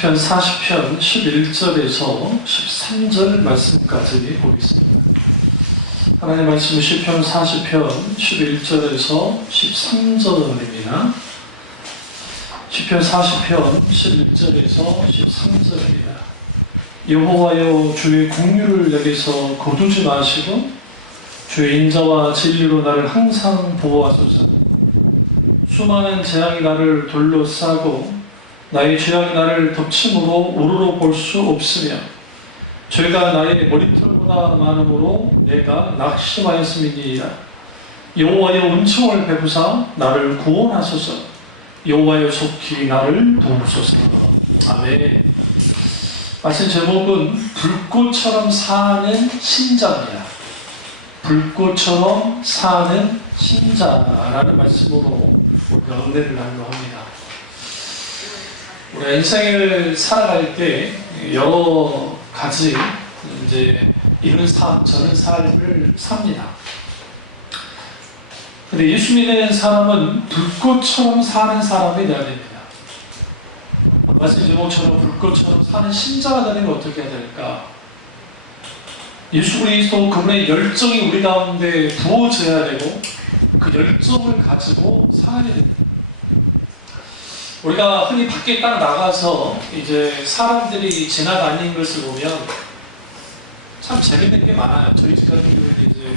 시편 40편 11절에서 13절 말씀까지 보겠습니다. 하나님 말씀은 시편 40편 11절에서 13절입니다. 시편 40편 11절에서 13절입니다. 여호와여, 주의 긍휼을 내게서 거두지 마시고 주의 인자와 진리로 나를 항상 보호하소서. 수많은 재앙이 나를 둘러싸고 나의 죄악이 나를 덮침으로 우러러 볼 수 없으며 죄가 나의 머리털보다 많음으로 내가 낙심하였음이니이다. 여호와여, 은총을 베푸사 나를 구원하소서. 여호와여, 속히 나를 도우소서. 아멘. 말씀 제목은 불꽃처럼 사는 신자입니다. 불꽃처럼 사는 신자라는 말씀으로 우리가 은혜를 나누려 합니다. 우리가 인생을 살아갈 때 여러 가지 이런 삶, 저런 삶을 삽니다. 근데 예수 믿는 사람은 불꽃처럼 사는 사람이 되어야 됩니다. 말씀 제목처럼 불꽃처럼 사는 신자가 되는 게 어떻게 해야 될까? 예수 그리스도 그분의 열정이 우리 가운데 부어져야 되고 그 열정을 가지고 살아야 됩니다. 우리가 흔히 밖에 딱 나가서 이제 사람들이 지나다니는 것을 보면 참 재밌는 게 많아요. 저희 집 같은 경우에는 이제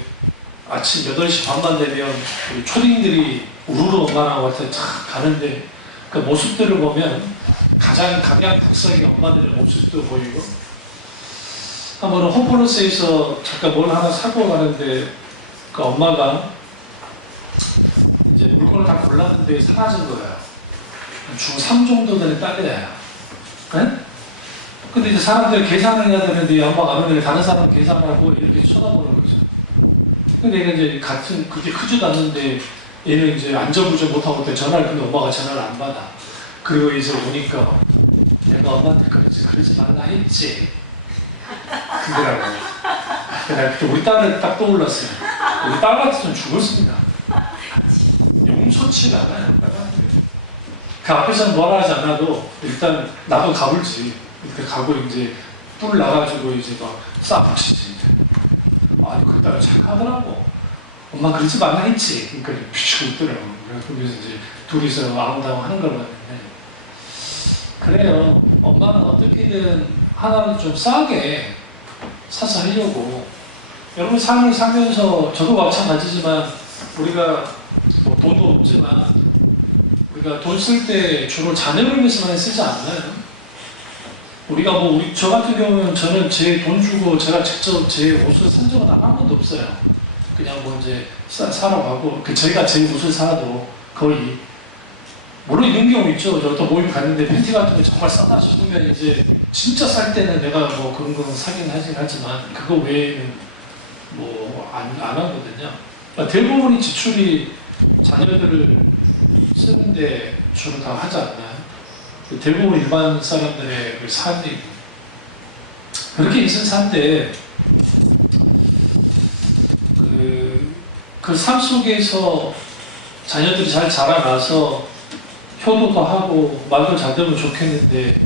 아침 8시 반만 되면 우리 초딩들이 우르르 엄마랑 와서 탁 가는데 그 모습들을 보면 가장 각양각색의 엄마들의 모습도 보이고, 한 번은 홈플러스에서 잠깐 뭘 하나 사고 가는데 그 엄마가 이제 물건을 다 골랐는데 사라진 거예요. 중3 정도 되는 딸이에요. 네? 근데 이제 사람들이 계산을 해야 되는데 엄마가 안 오는데 다른 사람은 계산하고 이렇게 쳐다보는 거죠. 근데 얘가 이제 그렇게 크지도 않는데 얘는 이제 안절부절 못하고 전화를 근데 엄마가 전화를 안 받아. 그리고 이제 오니까 내가 엄마한테 그러지 말라 했지. 그러더라고. 그때 우리 딸을 딱 떠올랐어요. 우리 딸 같으면 죽었습니다. 용서치가 않아요. 그 앞에서는 뭐라 하지 않아도 일단 나도 가불지. 이렇게 가고 이제 뿔 나가지고 이제 막 싹 붙이지. 아니 그 딸은 착하더라고. 엄마 그러지 말라 했지. 그러니까 비추고 있더라고. 그래서 이제 둘이서 아웅다웅 하는 걸 봤는데, 그래요. 엄마는 어떻게든 하나를 좀 싸게 사서 하려고. 여러분 삶을 살면서 저도 마찬가지지만 우리가 뭐 돈도 없지만 우리가 돈 쓸 때 주로 자녀를 위해서만 쓰지 않나요? 우리가 저 같은 경우는 저는 제 돈 주고 제가 직접 제 옷을 산 적은 한 번도 없어요. 그냥 이제 사러 가고, 저희가 제 옷을 사도 거의, 물론 이런 경우 있죠. 저 또 모임 갔는데 팬티 같은 거 정말 싸다 싶으면 이제 진짜 쌀 때는 내가 그런 거 사긴 하지만 그거 외에는 안 하거든요. 그러니까 대부분의 지출이 자녀들을 쓰는데 주로 다 하지 않나요? 대부분 일반 사람들의 그 삶이 그렇게 인생 산데 그 삶 속에서 자녀들이 잘 자라나서 효도도 하고 말도 잘 되면 좋겠는데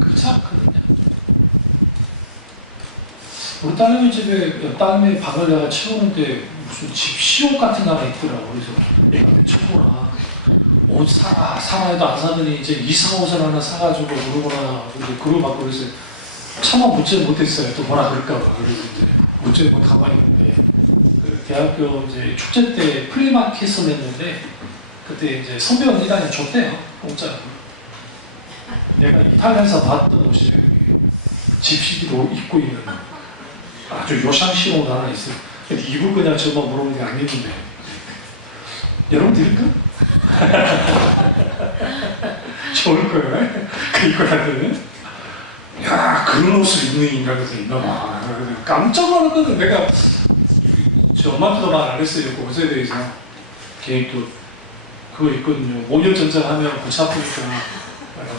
그렇지 않거든요. 우리 딸내미 집에 딸내미 방을 내가 채우는데 무슨 집시옷 같은 나라 있더라고. 그래서 얘가 미쳤구나. 옷 사라 해도 안 사더니 이제 이상 옷을 하나 사가지고 그러구나. 그러고 막 그래서 차마 묻지 못했어요. 또 뭐라 그럴까봐. 그래서 이제 묻지 못 가만히 있는데, 그 대학교 이제 축제 때 프리마켓을 했는데 그때 이제 선배 언니가 줬대요. 공짜로. 내가 이탈리아에서 봤던 옷이 집시기로 입고 있는 아주 요상시 옷 하나 있어요. 근데 입을 거냐 저만 물어보니까 안 입는데. 여러분 드릴까? 좋을 거예요. 그 입고 다니면 야, 그런 옷을 입는 인간에서 있나 봐. 깜짝 놀랐거든. 내가 저 엄마한테도 말 안 했어요. 그 옷에 대해서. 걔 또 그거 있거든요. 5년 전전하면 골치 아프니까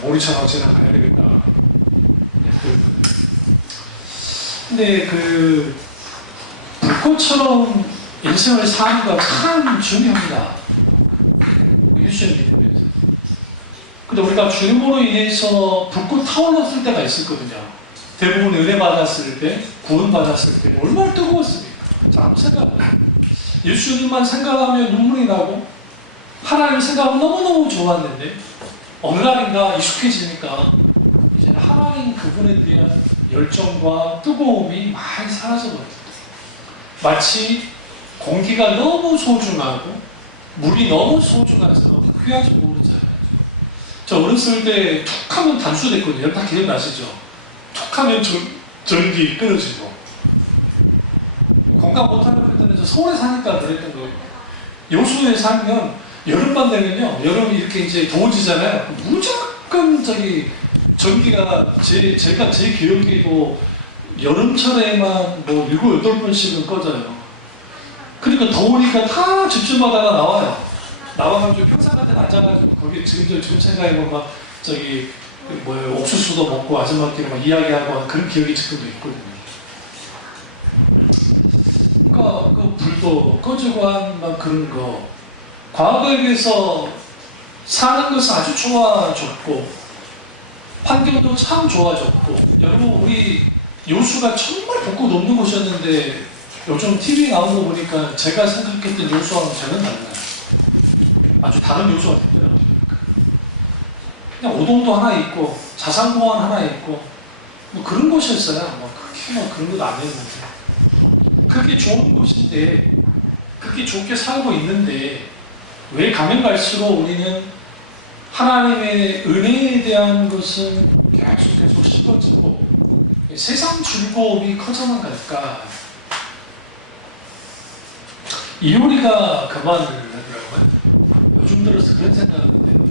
모리처럼 지나가야 되겠다. 근데 그 불꽃처럼 인생을 사는 거 참 중요합니다. 유수의 믿음에서. 근데 우리가 주님으로 인해서 불꽃 타올랐을 때가 있었거든요. 대부분 은혜 받았을 때, 구원 받았을 때 얼마나 뜨거웠습니까? 자, 한번 생각해보세요. 예수님만 생각하면 눈물이 나고 하나님 생각하면 너무너무 좋았는데 어느 날인가 익숙해지니까 이제는 하나님 그분에 대한 열정과 뜨거움이 많이 사라져버렸어요. 마치 공기가 너무 소중하고 물이 너무 소중해서 귀하지 모르잖아요. 저 어렸을 때 툭 하면 단수됐거든요. 여러분 다 기억나시죠? 툭 하면 전기 끊어지고. 공감 못하는 분들은 저 서울에 사니까 그랬던 거예요. 여수에 살면 여름만 되면요. 여름이 이렇게 이제 더워지잖아요. 무조건 전기가 제가 제 기억에도 여름철에만 뭐 7, 8번씩은 꺼져요. 그러니까 더우니까 다 집집마다가 나와요. 나와가지고 평상 같은 데 앉아가지고 거기 지금 생각해보면 막 옥수수도 먹고 아줌마끼리 막 이야기하고 그런 기억이 지금도 있거든요. 그러니까 그 불도 꺼지고 한 막 그런 거 과거에 비해서 사는 것은 아주 좋아졌고 환경도 참 좋아졌고 여러분 우리 여수가 정말 벚꽃 없는 곳이었는데 요즘 TV 나온 거 보니까 제가 생각했던 여수와는 전혀 달라요. 아주 다른 여수가 됐더라고요. 그냥 오동도 하나 있고 자산공원 하나 있고 뭐 그런 곳이었어요. 뭐 그렇게 뭐 그런 것도 아니었는데 그게 좋은 곳인데 그렇게 좋게 살고 있는데 왜 가면 갈수록 우리는 하나님의 은혜에 대한 것은 계속 식어지고 세상 즐거움이 커져만 갈까? 이효리가 그 말을 하더라고요. 요즘 들어서 그런 생각을 해요.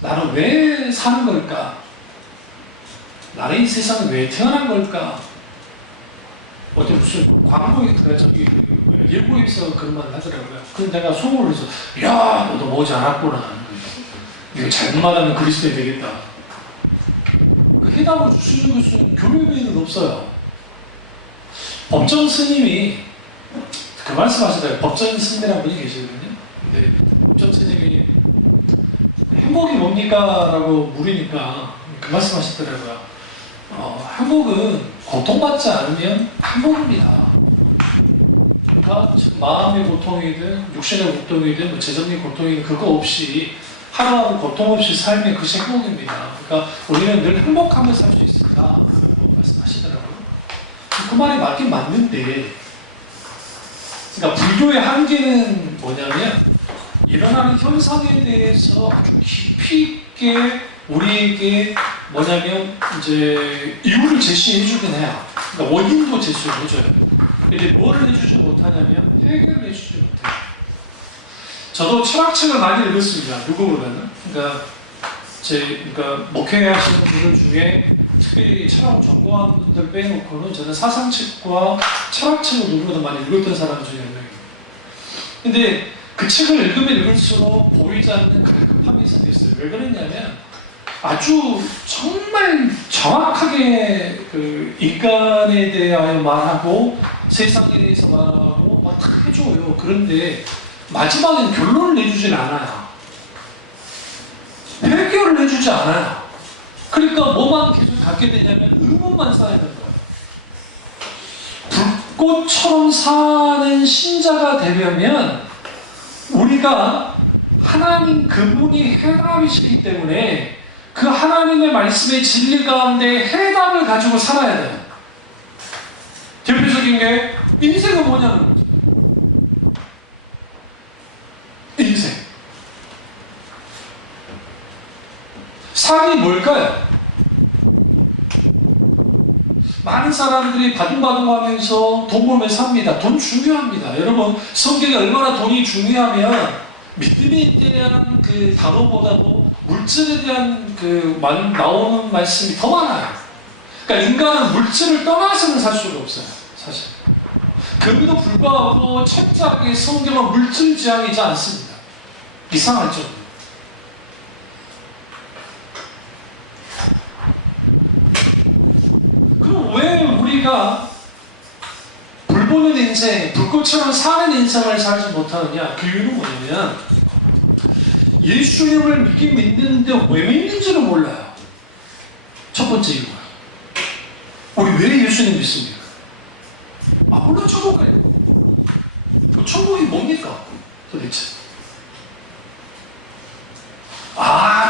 나는 왜 사는 걸까? 나는 이 세상에 왜 태어난 걸까? 어디 무슨 광고에 예고에서 그런 말을 하더라고요. 그래서 내가 속으로 해서 야 너도 오지 않았구나. 이거 잘못 말하면 그리스도인 되겠다. 그 해답을 주시는 것은 교회에는 없어요. 법정 스님이 그 말씀하시더라고요. 법정 스님이라는 분이 계시거든요. 근데 법정 스님이 행복이 뭡니까? 라고 물으니까 그 말씀하시더라고요. 행복은 고통받지 않으면 행복입니다. 그러니까 지금 마음의 고통이든 육신의 고통이든 뭐 재정의 고통이든 그거 없이 하루하루 고통 없이 살면 그것이 행복입니다. 그러니까 우리는 늘 행복하며 살 수 있습니다. 라고 말씀하시더라고요. 그 말이 맞긴 맞는데 그러니까 불교의 한계는 뭐냐면 일어나는 현상에 대해서 아주 깊이 있게 우리에게 뭐냐면 이제 이유를 제시해 주긴 해요. 그러니까 원인도 제시해 줘요. 근데 뭐를 해주지 못하냐면 해결을 해주지 못해요. 저도 철학책을 많이 읽었습니다. 누구보다는. 그러니까 목회하시는 분들 중에 특별히 철학을 전공하는 분들 빼놓고는 저는 사상책과 철학책을 누구보다 많이 읽었던 사람 중에 한 명입니다. 근데 그 책을 읽으면 읽을수록 보이지 않는 갈급함이 생겼어요. 왜 그랬냐면 아주 정말 정확하게 그 인간에 대하여 말하고 세상에 대해서 말하고 막 다 해줘요. 그런데 마지막엔 결론을 내주질 않아요. 해결을 해주지 않아요. 그러니까 뭐만 계속 갖게 되냐면 의문만 쌓이는 거예요. 불꽃처럼 사는 신자가 되려면 우리가 하나님 그분이 해답이시기 때문에 그 하나님의 말씀의 진리 가운데 해답을 가지고 살아야 돼요. 대표적인 게 인생은 뭐냐는 거죠. 인생. 삶이 뭘까요? 많은 사람들이 바둥바둥하면서 돈 벌면 삽니다. 돈 중요합니다. 여러분 성경에 얼마나 돈이 중요하면 믿음에 대한 그 단어보다도 물질에 대한 나오는 말씀이 더 많아요. 그러니까 인간은 물질을 떠나서는 살 수가 없어요. 사실. 그럼에도 불구하고 철저하게 성경은 물질 지향이지 않습니다. 이상하죠? 그럼 왜 우리가 불 보는 인생, 불꽃처럼 사는 인생을 살지 못하느냐? 그 이유는 뭐냐면 예수님을 믿긴 믿는데 왜 믿는지를 몰라요. 첫 번째 이유가. 우리 왜 예수님 믿습니까? 물론 천국 가려고. 그 천국이 뭡니까? 도대체.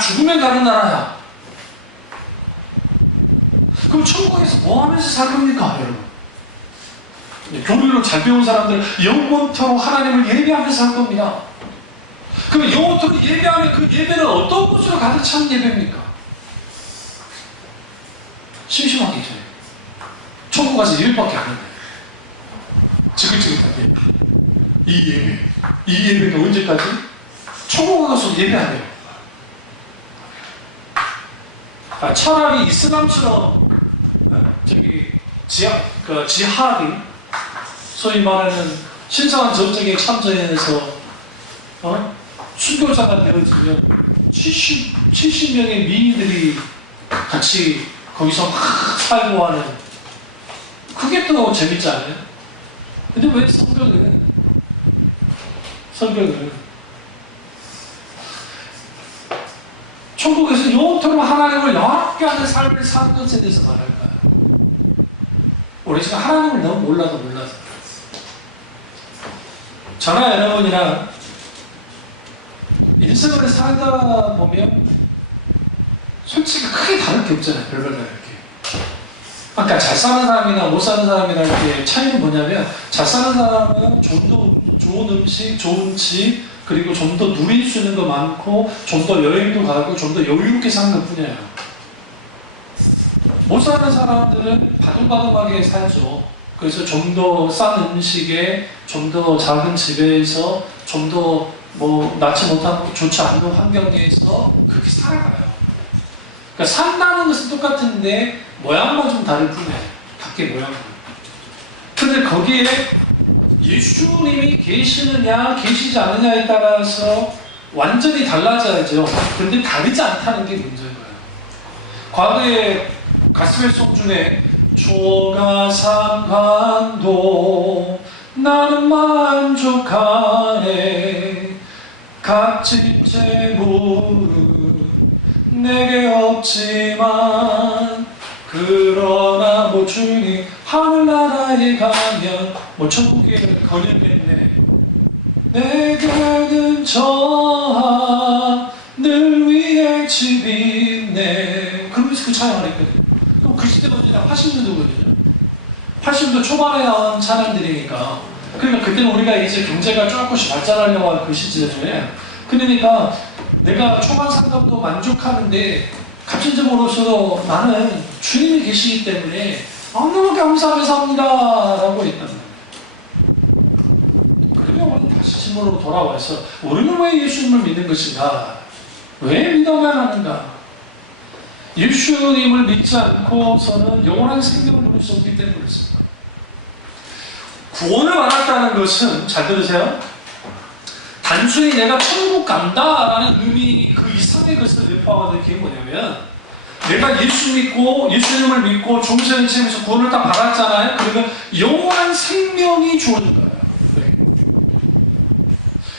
죽으면 가는 나라야. 그럼 천국에서 뭐 하면서 살 겁니까, 여러분? 교리로 잘 배운 사람들 영원토록 하나님을 예배하면서 살 겁니다. 그럼 영원토록 예배하면 그 예배는 어떤 곳으로 가득 찬 예배입니까? 심심하기 전에. 천국 가서 예배밖에 안 했네. 지긋지긋한 예배. 이 예배는 언제까지? 천국 가서 예배 안 해요. 차라리 이슬람처럼 지하디 소위 말하는 신성한 전쟁에 참전해서 순교자가 되어지면 70명의 미인들이 같이 거기서 막 살고 하는, 그게 또 재밌지 않아요? 근데 왜 성경은 천국에서 영원토록 하나님을 영원하게 하는 삶을 사는 것에 대해서 말할까요? 우리 지금 하나님을 너무 몰라서 저나 여러분이랑 인생을 살다 보면 솔직히 크게 다를 게 없잖아요. 별별 다를 게. 그러니까 잘 사는 사람이나 못 사는 사람이나 이렇게 차이는 뭐냐면, 잘 사는 사람은 좀 더 좋은 음식, 좋은 집, 그리고 좀 더 누릴 수 있는 거 많고, 좀 더 여행도 가고, 좀 더 여유롭게 사는 것 뿐이에요. 못 사는 사람들은 바둥바둥하게 살죠. 그래서 좀 더 싼 음식에, 좀 더 작은 집에서, 좀 더 낳지 못하고 좋지 않은 환경에서 그렇게 살아가요. 그러니까 산다는 것은 똑같은데 모양만 좀 다를 뿐이에요. 밖의 모양만. 근데 거기에 예수님이 계시느냐 계시지 않느냐에 따라서 완전히 달라져야죠. 그런데 다르지 않다는 게 문제인 거예요. 과거에 가스펠송 중에 주가 상관도 나는 만족하네, 값진 재물은 내게 없지만 그러나 주님 하늘나라에 가면 천국에 거닐겠네, 내게는 저 하늘 위에 집이 있네. 그러면서 그 찬양을 했거든요. 그럼 그 시대가 언제나 80년도거든요 80년도 초반에 나온 찬양들이니까. 그러니까 그때는 우리가 이제 경제가 조금씩 발전하려고 하는 그 시절에, 그러니까 내가 초반 상담도 만족하는데 갑진적으로서 나는 주님이 계시기 때문에 너무 감사하면서 합니다 라고 했단 말이에요. 그러면 우리는 다시 심으로 돌아와서 우리는 왜 예수님을 믿는 것인가? 왜 믿어만 하는가? 예수님을 믿지 않고서는 영원한 생명을 누릴 수 없기 때문에 그렇습니다. 구원을 받았다는 것은, 잘 들으세요, 단순히 내가 천국 간다라는 의미 그 이상의 것을 내포하거든요. 그게 뭐냐면, 내가 예수님을 믿고 중생의 삶에서 구원을 다 받았잖아요. 그러면 영원한 생명이 주어진 거예요. 네.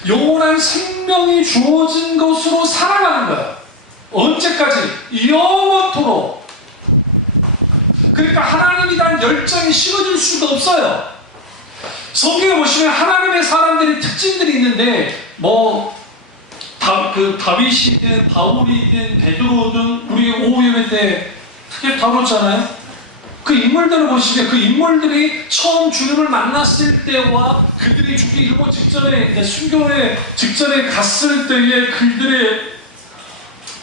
영원한 생명이 주어진 것으로 살아가는 거예요. 언제까지? 영원토록. 그러니까 하나님에 대한 열정이 식어질 수가 없어요. 성경에 보시면 하나님의 사람들의 특징들이 있는데, 다윗이든 바울이든 베드로든 우리 오후 예배 때 크게 다뤘잖아요. 그 인물들을 보시면 그 인물들이 처음 주님을 만났을 때와 그들이 죽기 일보 직전에, 순교의 직전에 갔을 때의 그들의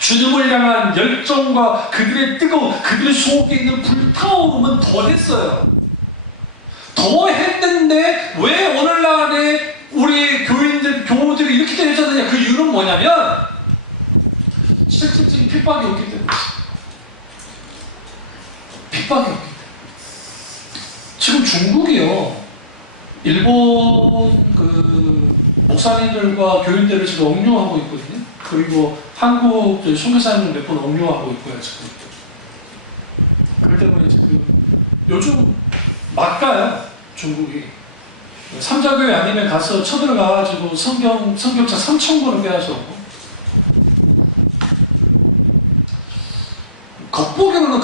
주님을 향한 열정과 그들의 뜨거움, 그들 속에 있는 불타오름은 더했어요. 더했는데 왜 오늘날에 우리 교우들이 이렇게 되어졌느냐? 그 이유는 뭐냐면 실질적인 핍박이 없기 때문에. 핍박이 없기 때문에. 지금 중국이요, 일본 목사님들과 교인들을 지금 억류하고 있거든요. 그리고 한국 선교사님들 몇 번 억류하고 있고요, 지금. 그럴 때문에 지금 요즘 막가요, 중국이. 삼자교회 아니면 가서 쳐들어가가지고 성경차 3,000권을 빼앗아오고,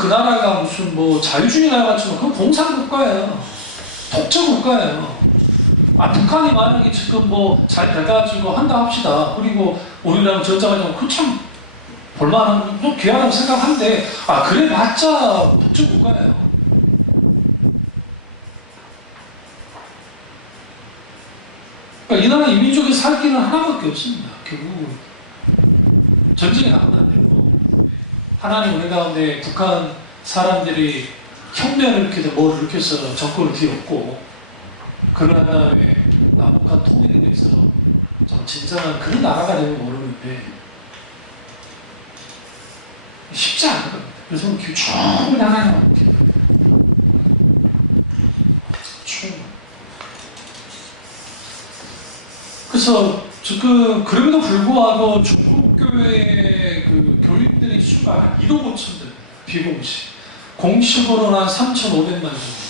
그 나라가 무슨 뭐 자유주의 나라 같지만 그건 공산국가예요. 독재국가예요. 북한이 만약에 지금 뭐 잘 돼가지고 한다 합시다. 그리고 우리랑 전쟁하자면 그 참 볼만한, 또 귀하다고 생각한데, 그래 봤자 독재국가예요. 그러니까 이 나라 이민족이 살 길은 하나밖에 없습니다. 결국 전쟁에 나가면 안 되고, 하나님 은혜 가운데 북한 사람들이 혁명을 일으켜서 뭘 일으켜서 정권을 뒤엎고, 그러한 다음에 남북한 통일에 대해서 좀 진정한 그런 나라가 되면 모르는데 쉽지 않은 겁니다. 그래서 충분히 하나님만 충분히. 그래서 지금 그럼에도 불구하고 중국 교회 그 교인들의 수가 한 1억 5천 대, 비공식, 공식으로는 한 3,500만 정도.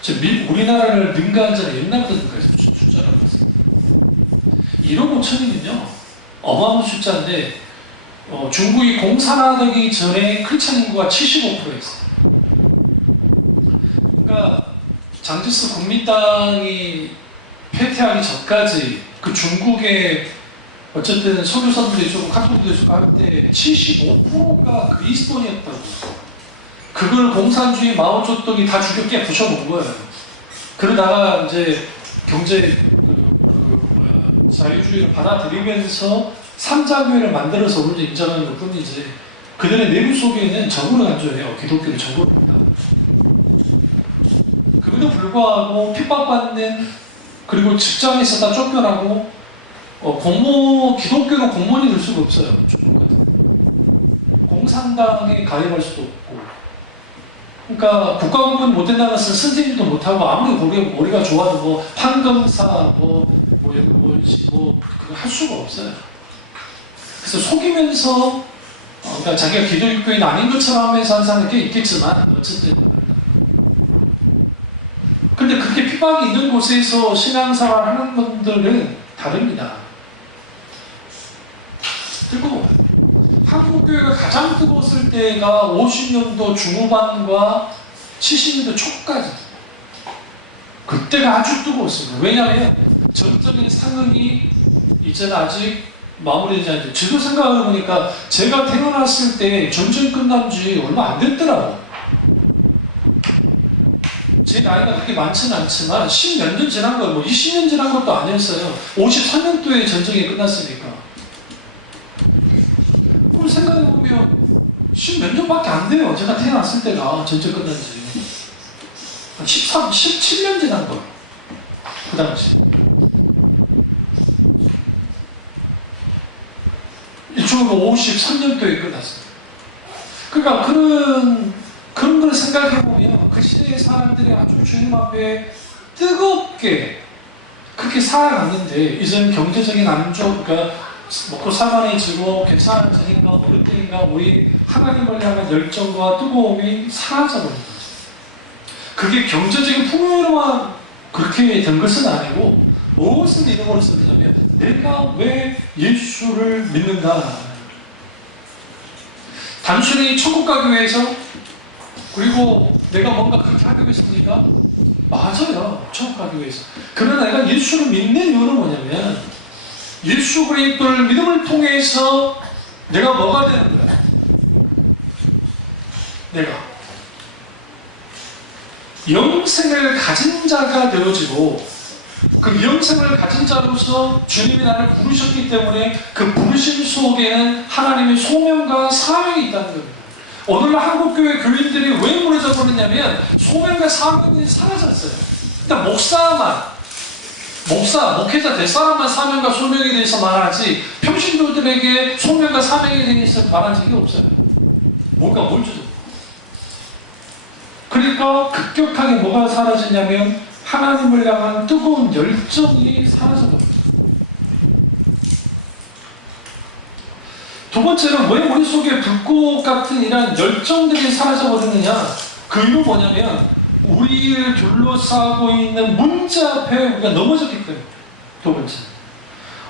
지금 우리나라를 능가한 자는 옛날부터 능가했어요. 숫자라고 했어요. 1억 5천이면요 어마어마한 숫자인데, 중국이 공산화되기 전에 크리스찬 인구가 75%였어요. 그러니까 장지스 국민당이 패퇴하기 전까지 그 중국의 어쨌든 선교사들이 있고 카톨릭도 있고 할 때 75%가 그리스도인이었다고. 그걸 공산주의 마오쩌둥이 다 죽여 부셔본 거예요. 그러다가 이제 경제 자유주의를 받아들이면서 삼자교회를 만들어서 우리를 인정하는 것 뿐이지, 그들의 내부 속에는 적으로 간주해요. 기독교를 적으로 합니다. 그럼에도 불구하고 핍박받는, 그리고 직장에서 다 쫓겨나고, 기독교는 공무원이 될 수가 없어요. 공산당에 가입할 수도 없고. 그러니까 국가공무원 못 된다는 것은 선생님도 못하고, 아무리 머리가 좋아도 뭐 판검사 그거 할 수가 없어요. 그래서 속이면서 그러니까 자기가 기독교인 아닌 것처럼 하면서 하는 사람이 꽤 있겠지만 어쨌든. 근데 그렇게 핍박이 있는 곳에서 신앙생활 하는 분들은 다릅니다. 뜨거워요. 한국교회가 가장 뜨거웠을 때가 50년도 중후반과 70년도 초까지. 그때가 아주 뜨거웠습니다. 왜냐하면 전적인 상응이 이제는 아직 마무리되지 않는데, 저도 생각해 보니까 제가 태어났을 때 전쟁 끝난 지 얼마 안 됐더라고요. 제 나이가 그렇게 많지는 않지만 10몇 년 지난 거, 20년 지난 것도 아니었어요. 53년도에 전쟁이 끝났으니까. 그걸 생각해보면 10몇 년밖에 안 돼요. 제가 태어났을 때가 전쟁 끝난 지. 한 17년 지난 거예요. 그 당시. 이쪽으로 53년도에 끝났어요. 그러니까 그런 걸 생각해보면 그 시대의 사람들이 아주 주님 앞에 뜨겁게 그렇게 살아갔는데, 이제는 경제적인 안정, 그러니까 먹고 살만해지고 괜찮아지니까 어느 때인가 우리 하나님을 향한 열정과 뜨거움이 사라져버린 거죠. 그게 경제적인 풍요로만 그렇게 된 것은 아니고, 무엇을 이름으로 쓰냐면 내가 왜 예수를 믿는가. 단순히 천국 가기 위해서, 그리고 내가 뭔가 그렇게 하기 위해서입니까? 맞아요. 천국 가기 위해서. 그러나 내가 예수를 믿는 이유는 뭐냐면, 예수 그리스도를 믿음을 통해서 내가 뭐가 되는 거야? 내가 영생을 가진 자가 되어지고, 그 영생을 가진 자로서 주님이 나를 부르셨기 때문에 그 부르심 속에는 하나님의 소명과 사명이 있다는 겁니다. 오늘날 한국교회 교인들이 왜 무너져 버렸냐면 소명과 사명이 사라졌어요. 일단 목회자 될 사람만 사명과 소명에 대해서 말하지, 평신도들에게 소명과 사명에 대해서 말한 적이 없어요. 뭘 주죠? 그러니까 급격하게 뭐가 사라졌냐면 하나님을 향한 뜨거운 열정이 사라져버립니다. 두 번째는 왜 머릿속에 불꽃 같은 이런 열정들이 사라져버리느냐? 그 이유는 뭐냐면 우리를 둘러싸고 있는 문제 앞에 우리가 넘어졌기 때문에. 두 번째,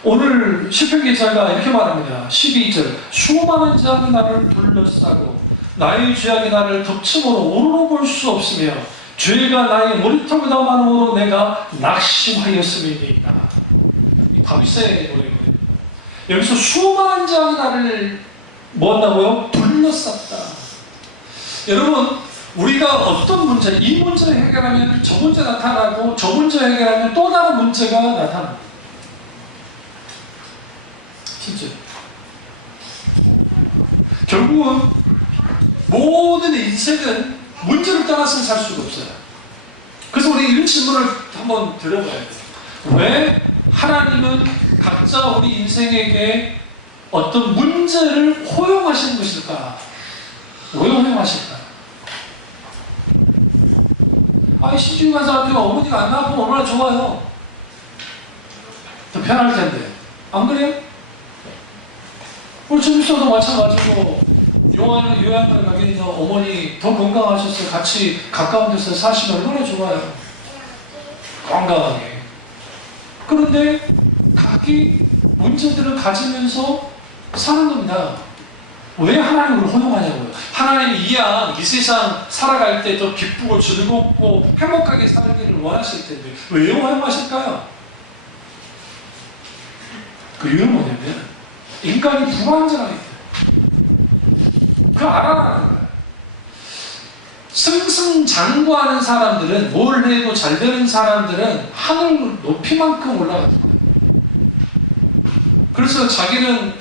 오늘 시편 기자가 이렇게 말합니다. 12절, 수많은 자가 나를 둘러싸고 나의 죄악이 나를 덮침으로 오르러 볼 수 없으며 죄가 나의 머리털보다 많음으로 내가 낙심하였음이니이다. 이 다윗의 노래거든요. 여기서 수많은 자가 나를 뭐한다고요? 둘러쌌다. 여러분, 우리가 어떤 문제, 이 문제를 해결하면 저 문제 나타나고 저 문제 해결하면 또 다른 문제가 나타납니다. 진짜. 결국은 모든 인생은 문제를 떠나서는 살 수가 없어요. 그래서 우리 이런 질문을 한번 들어봐야 돼요. 왜 하나님은 각자 우리 인생에게 어떤 문제를 허용하시는 것일까? 왜 허용하실까? 시집간 사람들이 어머니가 안 나쁘면 얼마나 좋아요. 더 편할 텐데. 안 그래요? 우리 주님께서도 마찬가지고 요한을 가게 어머니 더 건강하셔서 같이 가까운 데서 사시면 얼마나 좋아요. 건강하게. 그런데 각기 문제들을 가지면서 사는 겁니다. 왜 하나님을 허용하냐고요. 하나님이 이 세상 살아갈 때 더 기쁘고 즐겁고 행복하게 살기를 원하실 텐데 왜 허용하실까요? 그 이유는 뭐냐면 인간이 불완전하기 때문에. 그걸 알아라는 거예요. 승승장구하는 사람들은, 뭘 해도 잘 되는 사람들은 하늘 높이만큼 올라가는 거예요. 그래서 자기는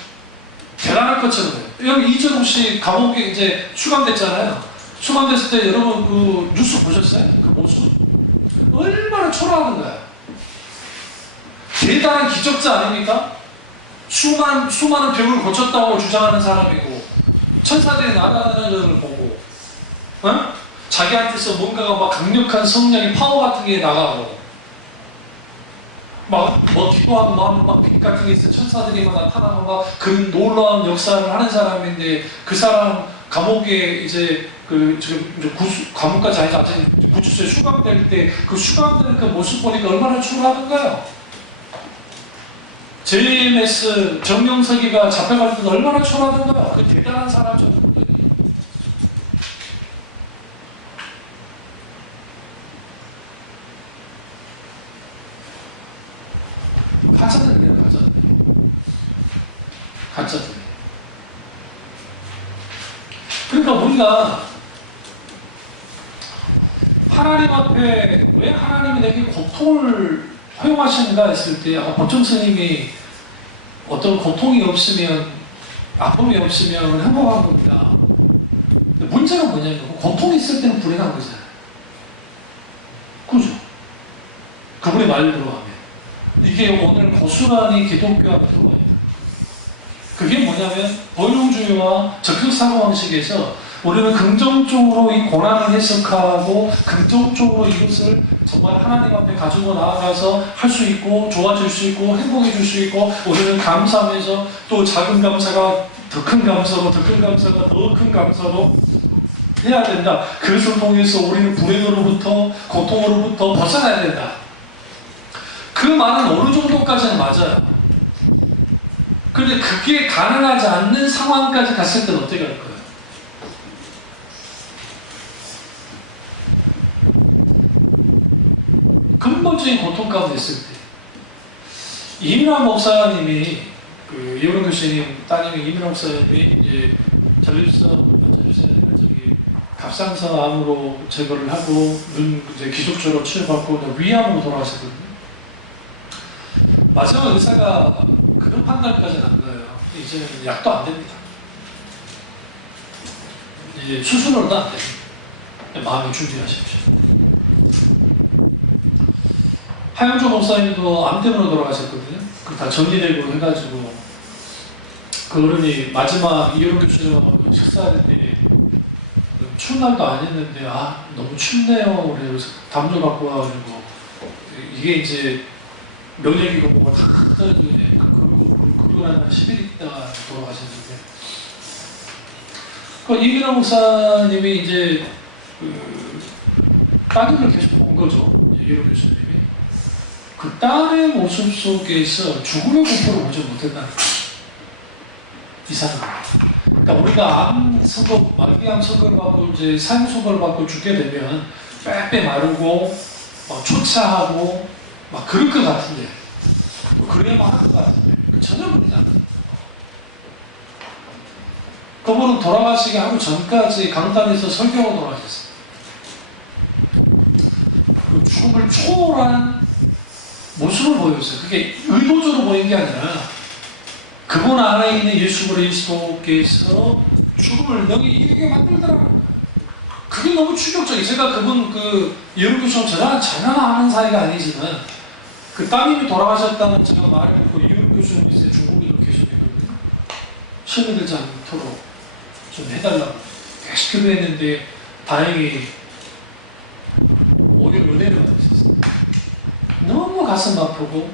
대단할 것처럼 해요. 여기 이재동 씨 감옥에 이제 추감됐잖아요. 추감됐을 때 여러분 그 뉴스 보셨어요? 그 모습? 얼마나 초라한 거야. 대단한 기적자 아닙니까? 수많은 병을 고쳤다고 주장하는 사람이고, 천사들이 날아다니는 것을 보고, 자기한테서 뭔가가 막 강력한 성령의 파워 같은 게 나가고, 막 기도하고 막 빛 같은 게 있어 천사들이 막 나타나고 막 그런 놀라운 역사를 하는 사람인데, 그 사람 감옥에 이제 지금 감옥까지 아니죠. 아직 구치소에 수감될 때 그 수감되는 그 모습 보니까 얼마나 초라한가요? JMS 정영석이가 잡혀갈 때도 얼마나 초라하던가요? 그 대단한 사람처럼 보더니. 가짜들이에요, 가짜들. 가짜들. 그러니까 우리가 하나님 앞에 왜 하나님이 내게 고통을 허용하시는가 했을 때 법정 스님이 어떤 고통이 없으면, 아픔이 없으면 행복한 겁니다. 문제는 뭐냐면 고통이 있을 때는 불행한 거잖아요. 그죠? 그분의 말을 들어가면 이게 오늘 고스란히 기독교 안에 들어가요. 그게 뭐냐면 보용주의와 적극 사고방식에서 우리는 긍정적으로 이 고난을 해석하고 긍정적으로 이것을 정말 하나님 앞에 가지고 나아가서 할 수 있고 좋아질 수 있고 행복해질 수 있고, 우리는 감사하면서 또 작은 감사가 더 큰 감사로, 더 큰 감사가 더 큰 감사로 해야 된다. 그것을 통해서 우리는 불행으로부터, 고통으로부터 벗어나야 된다. 그 말은 어느 정도까지는 맞아요. 그런데 그게 가능하지 않는 상황까지 갔을 때는 어떻게 할 거예요? 근본적인 고통 가운데 있을 때, 이민환 목사님이, 이호령 교수님 따님이 이민환 목사님이 이제 갑상선암으로 제거를 하고 눈 이제 기속적으로 치료받고 위암으로 돌아가셨거든요. 마지막 의사가 그런 판단까지 난 거예요. 이제 약도 안 됩니다. 이제 수술로도 안 됩니다. 마음의 준비하십시오. 하영조 목사님도 암 때문에 돌아가셨거든요. 그 다 정리되고 해가지고 그 어른이 마지막 이호령 교수님하고 식사할 때 추운 날도 아니었는데 너무 춥네요. 그래서 담요 갖고 와가지고 이게 이제 명예기가 뭐가 탁 떨어지고 이제 그러고 난 10일 있다가 돌아가셨는데, 그 이민호 목사님이 이제 따님을 계속 본 거죠. 이민호 교수님이. 그 딸의 모습 속에서 죽음의 공포를 보지 못했다는 거예요. 이 사람. 그러니까 우리가 암 말기암 선고를 받고 이제 사형 선고를 받고 죽게 되면 빼빼 마르고 막 초췌하고 막 그럴 것 같은데 그래야만 할 것 같은데 전혀 그러지 않아요. 그분은 돌아가시기 하루 전까지 강단에서 설교하고 돌아가셨어요. 그 죽음을 초월한 모습을 보였어요. 그게 의도적으로 보인 게 아니라 그분 안에 있는 예수 그리스도께서 죽음을 너희 이기게 만들더라. 그게 너무 충격적이에요. 제가 그분 이은규처럼 전혀 아는 사이가 아니지만 그 따님이 돌아가셨다는 제가 말을 듣고 이은규 교수님께서 중국인으로 계속했거든요. 시험이 되지 않도록 좀 해달라고 계속 기도했는데 다행히 오히려 은혜를 받으셨어요. 너무 가슴 아프고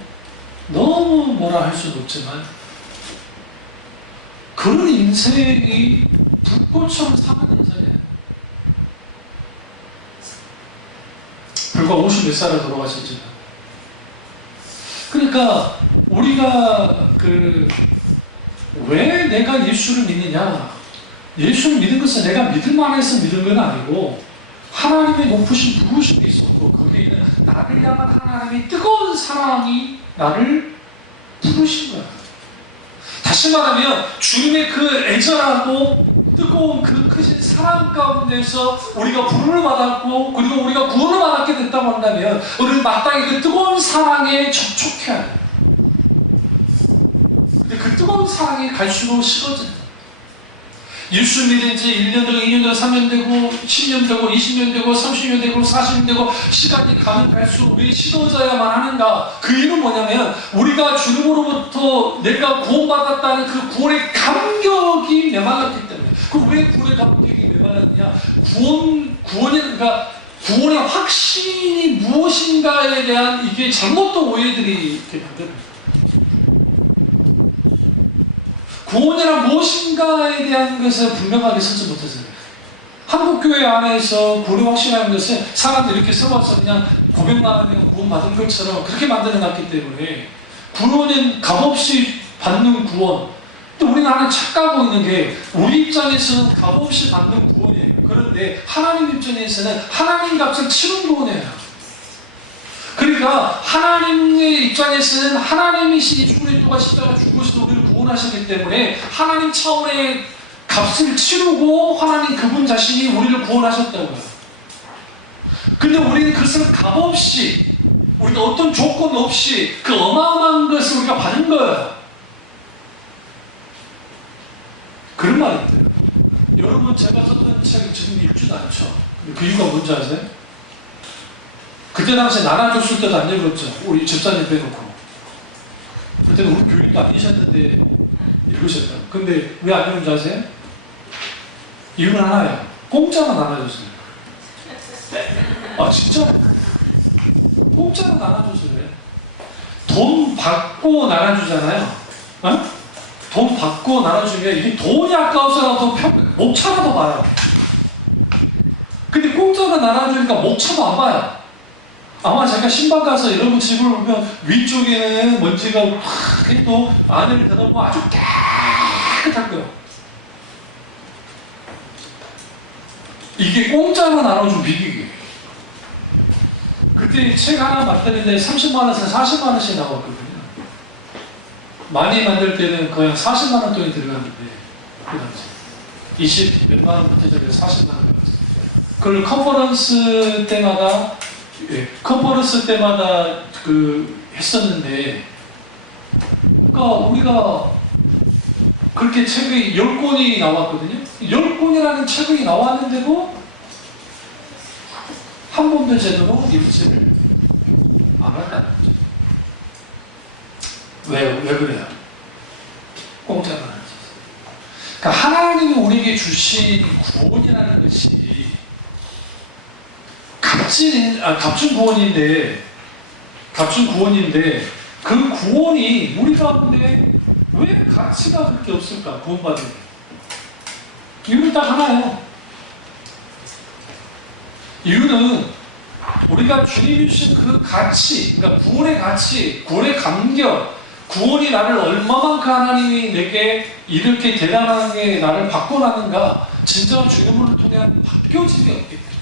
너무 뭐라 할 수는 없지만 그런 인생이 불꽃처럼 사는 인생이에요. 불과 50몇 살에 돌아가셨지만 그러니까 우리가 왜 내가 예수를 믿느냐, 예수를 믿은 것은 내가 믿을 만해서 믿은 건 아니고 하나님의 높으신 부르심이 있었고 거기에는 나를 향한 하나님의 뜨거운 사랑이 나를 부르신 거야. 다시 말하면 주님의 그 애절하고 뜨거운 그 크신 사랑 가운데서 우리가 부름을 받았고 그리고 우리가 구원을 받았게 됐다고 한다면 우리는 마땅히 그 뜨거운 사랑에 접촉해야 돼요. 근데 그 뜨거운 사랑이 갈수록 식어진다. 예수 믿은 지 1년 되고 2년 되고 3년 되고 10년 되고 20년 되고 30년 되고 40년 되고 시간이 가면 갈수록 왜 식어져야만 하는가? 그 이유는 뭐냐면 우리가 주님으로부터 내가 구원받았다는 그 구원의 감격이 메말랐기 때문에. 그럼 왜 구원의 감격이 메말랐느냐? 그러니까 구원의 확신이 무엇인가에 대한 이게 잘못된 오해들이 이렇게 만듭니다. 구원이란 무엇인가에 대한 것을 분명하게 서지 못해서 한국교회 안에서 구원이 확신하는 것은 사람들이 이렇게 써와서 그냥 고백만 하면 구원받은 것처럼 그렇게 만들어놨기 때문에 구원은 값없이 받는 구원. 또 우리는 하나 착각하고 있는 게 우리 입장에서는 값없이 받는 구원이에요. 그런데 하나님 입장에서는 하나님 값을 치른 구원이에요. 그러니까 하나님의 입장에서는 하나님이신 예수 그리스도가 십자가 죽으셔서 우리를 구원하셨기 때문에 하나님 차원의 값을 치르고 하나님 그분 자신이 우리를 구원하셨다고요. 근데 우리는 그것을 값없이 우리가 어떤 조건 없이 그 어마어마한 것을 우리가 받은 거예요. 그런 말이 있대요. 여러분 제가 썼던 책을 지금 읽지도 않죠. 그 이유가 뭔지 아세요? 그때 당시에 나눠줬을 때도 안 읽었죠. 우리 집사님 빼놓고. 그때는 우리 교인도 아니셨는데 읽으셨다고. 근데 왜 안 읽은 줄 아세요? 이유는 하나예요. 공짜로 나눠줬어요. 아 진짜? 공짜로 나눠줬어요. 돈 받고 나눠주잖아요. 어? 돈 받고 나눠주면 이게 돈이 아까워서라도 목차라도 봐요. 근데 공짜로 나눠주니까 목차도 안 봐요. 아마 제가 신방 가서 여러분 집을 보면 위쪽에는 먼지가 확 또 안을 닫아보면 아주 깨끗할 거예요. 이게 공짜로 나눠준 비밀이에요. 그때 책 하나 만드는데 30만원에서 40만원씩 나왔거든요. 많이 만들 때는 거의 40만원 돈이 들어갔는데 그 당시 20 몇만원부터 시작해서 40만원 들어갔어요. 그걸 컨퍼런스 때마다 했었는데, 그러니까 우리가 그렇게 책이 10권이 나왔거든요. 10권이라는 책이 나왔는데도 한 번도 제대로 읽지를 안 한다는 거죠. 왜 그래요? 공짜로 하는 거죠. 그러니까 하나님이 우리에게 주신 구원이라는 것이 값진 구원인데 그 구원이 우리 가운데 왜 가치가 그렇게 없을까? 구원받는 이유는 딱 하나예요. 이유는 우리가 주님이 주신 그 가치, 그러니까 구원의 가치, 구원의 감격, 구원이 나를 얼마만큼 하나님이 내게 이렇게 대단하게 나를 바꿔놨는가, 진정한 주님을 통한 바뀌어짐이 없기 때문에.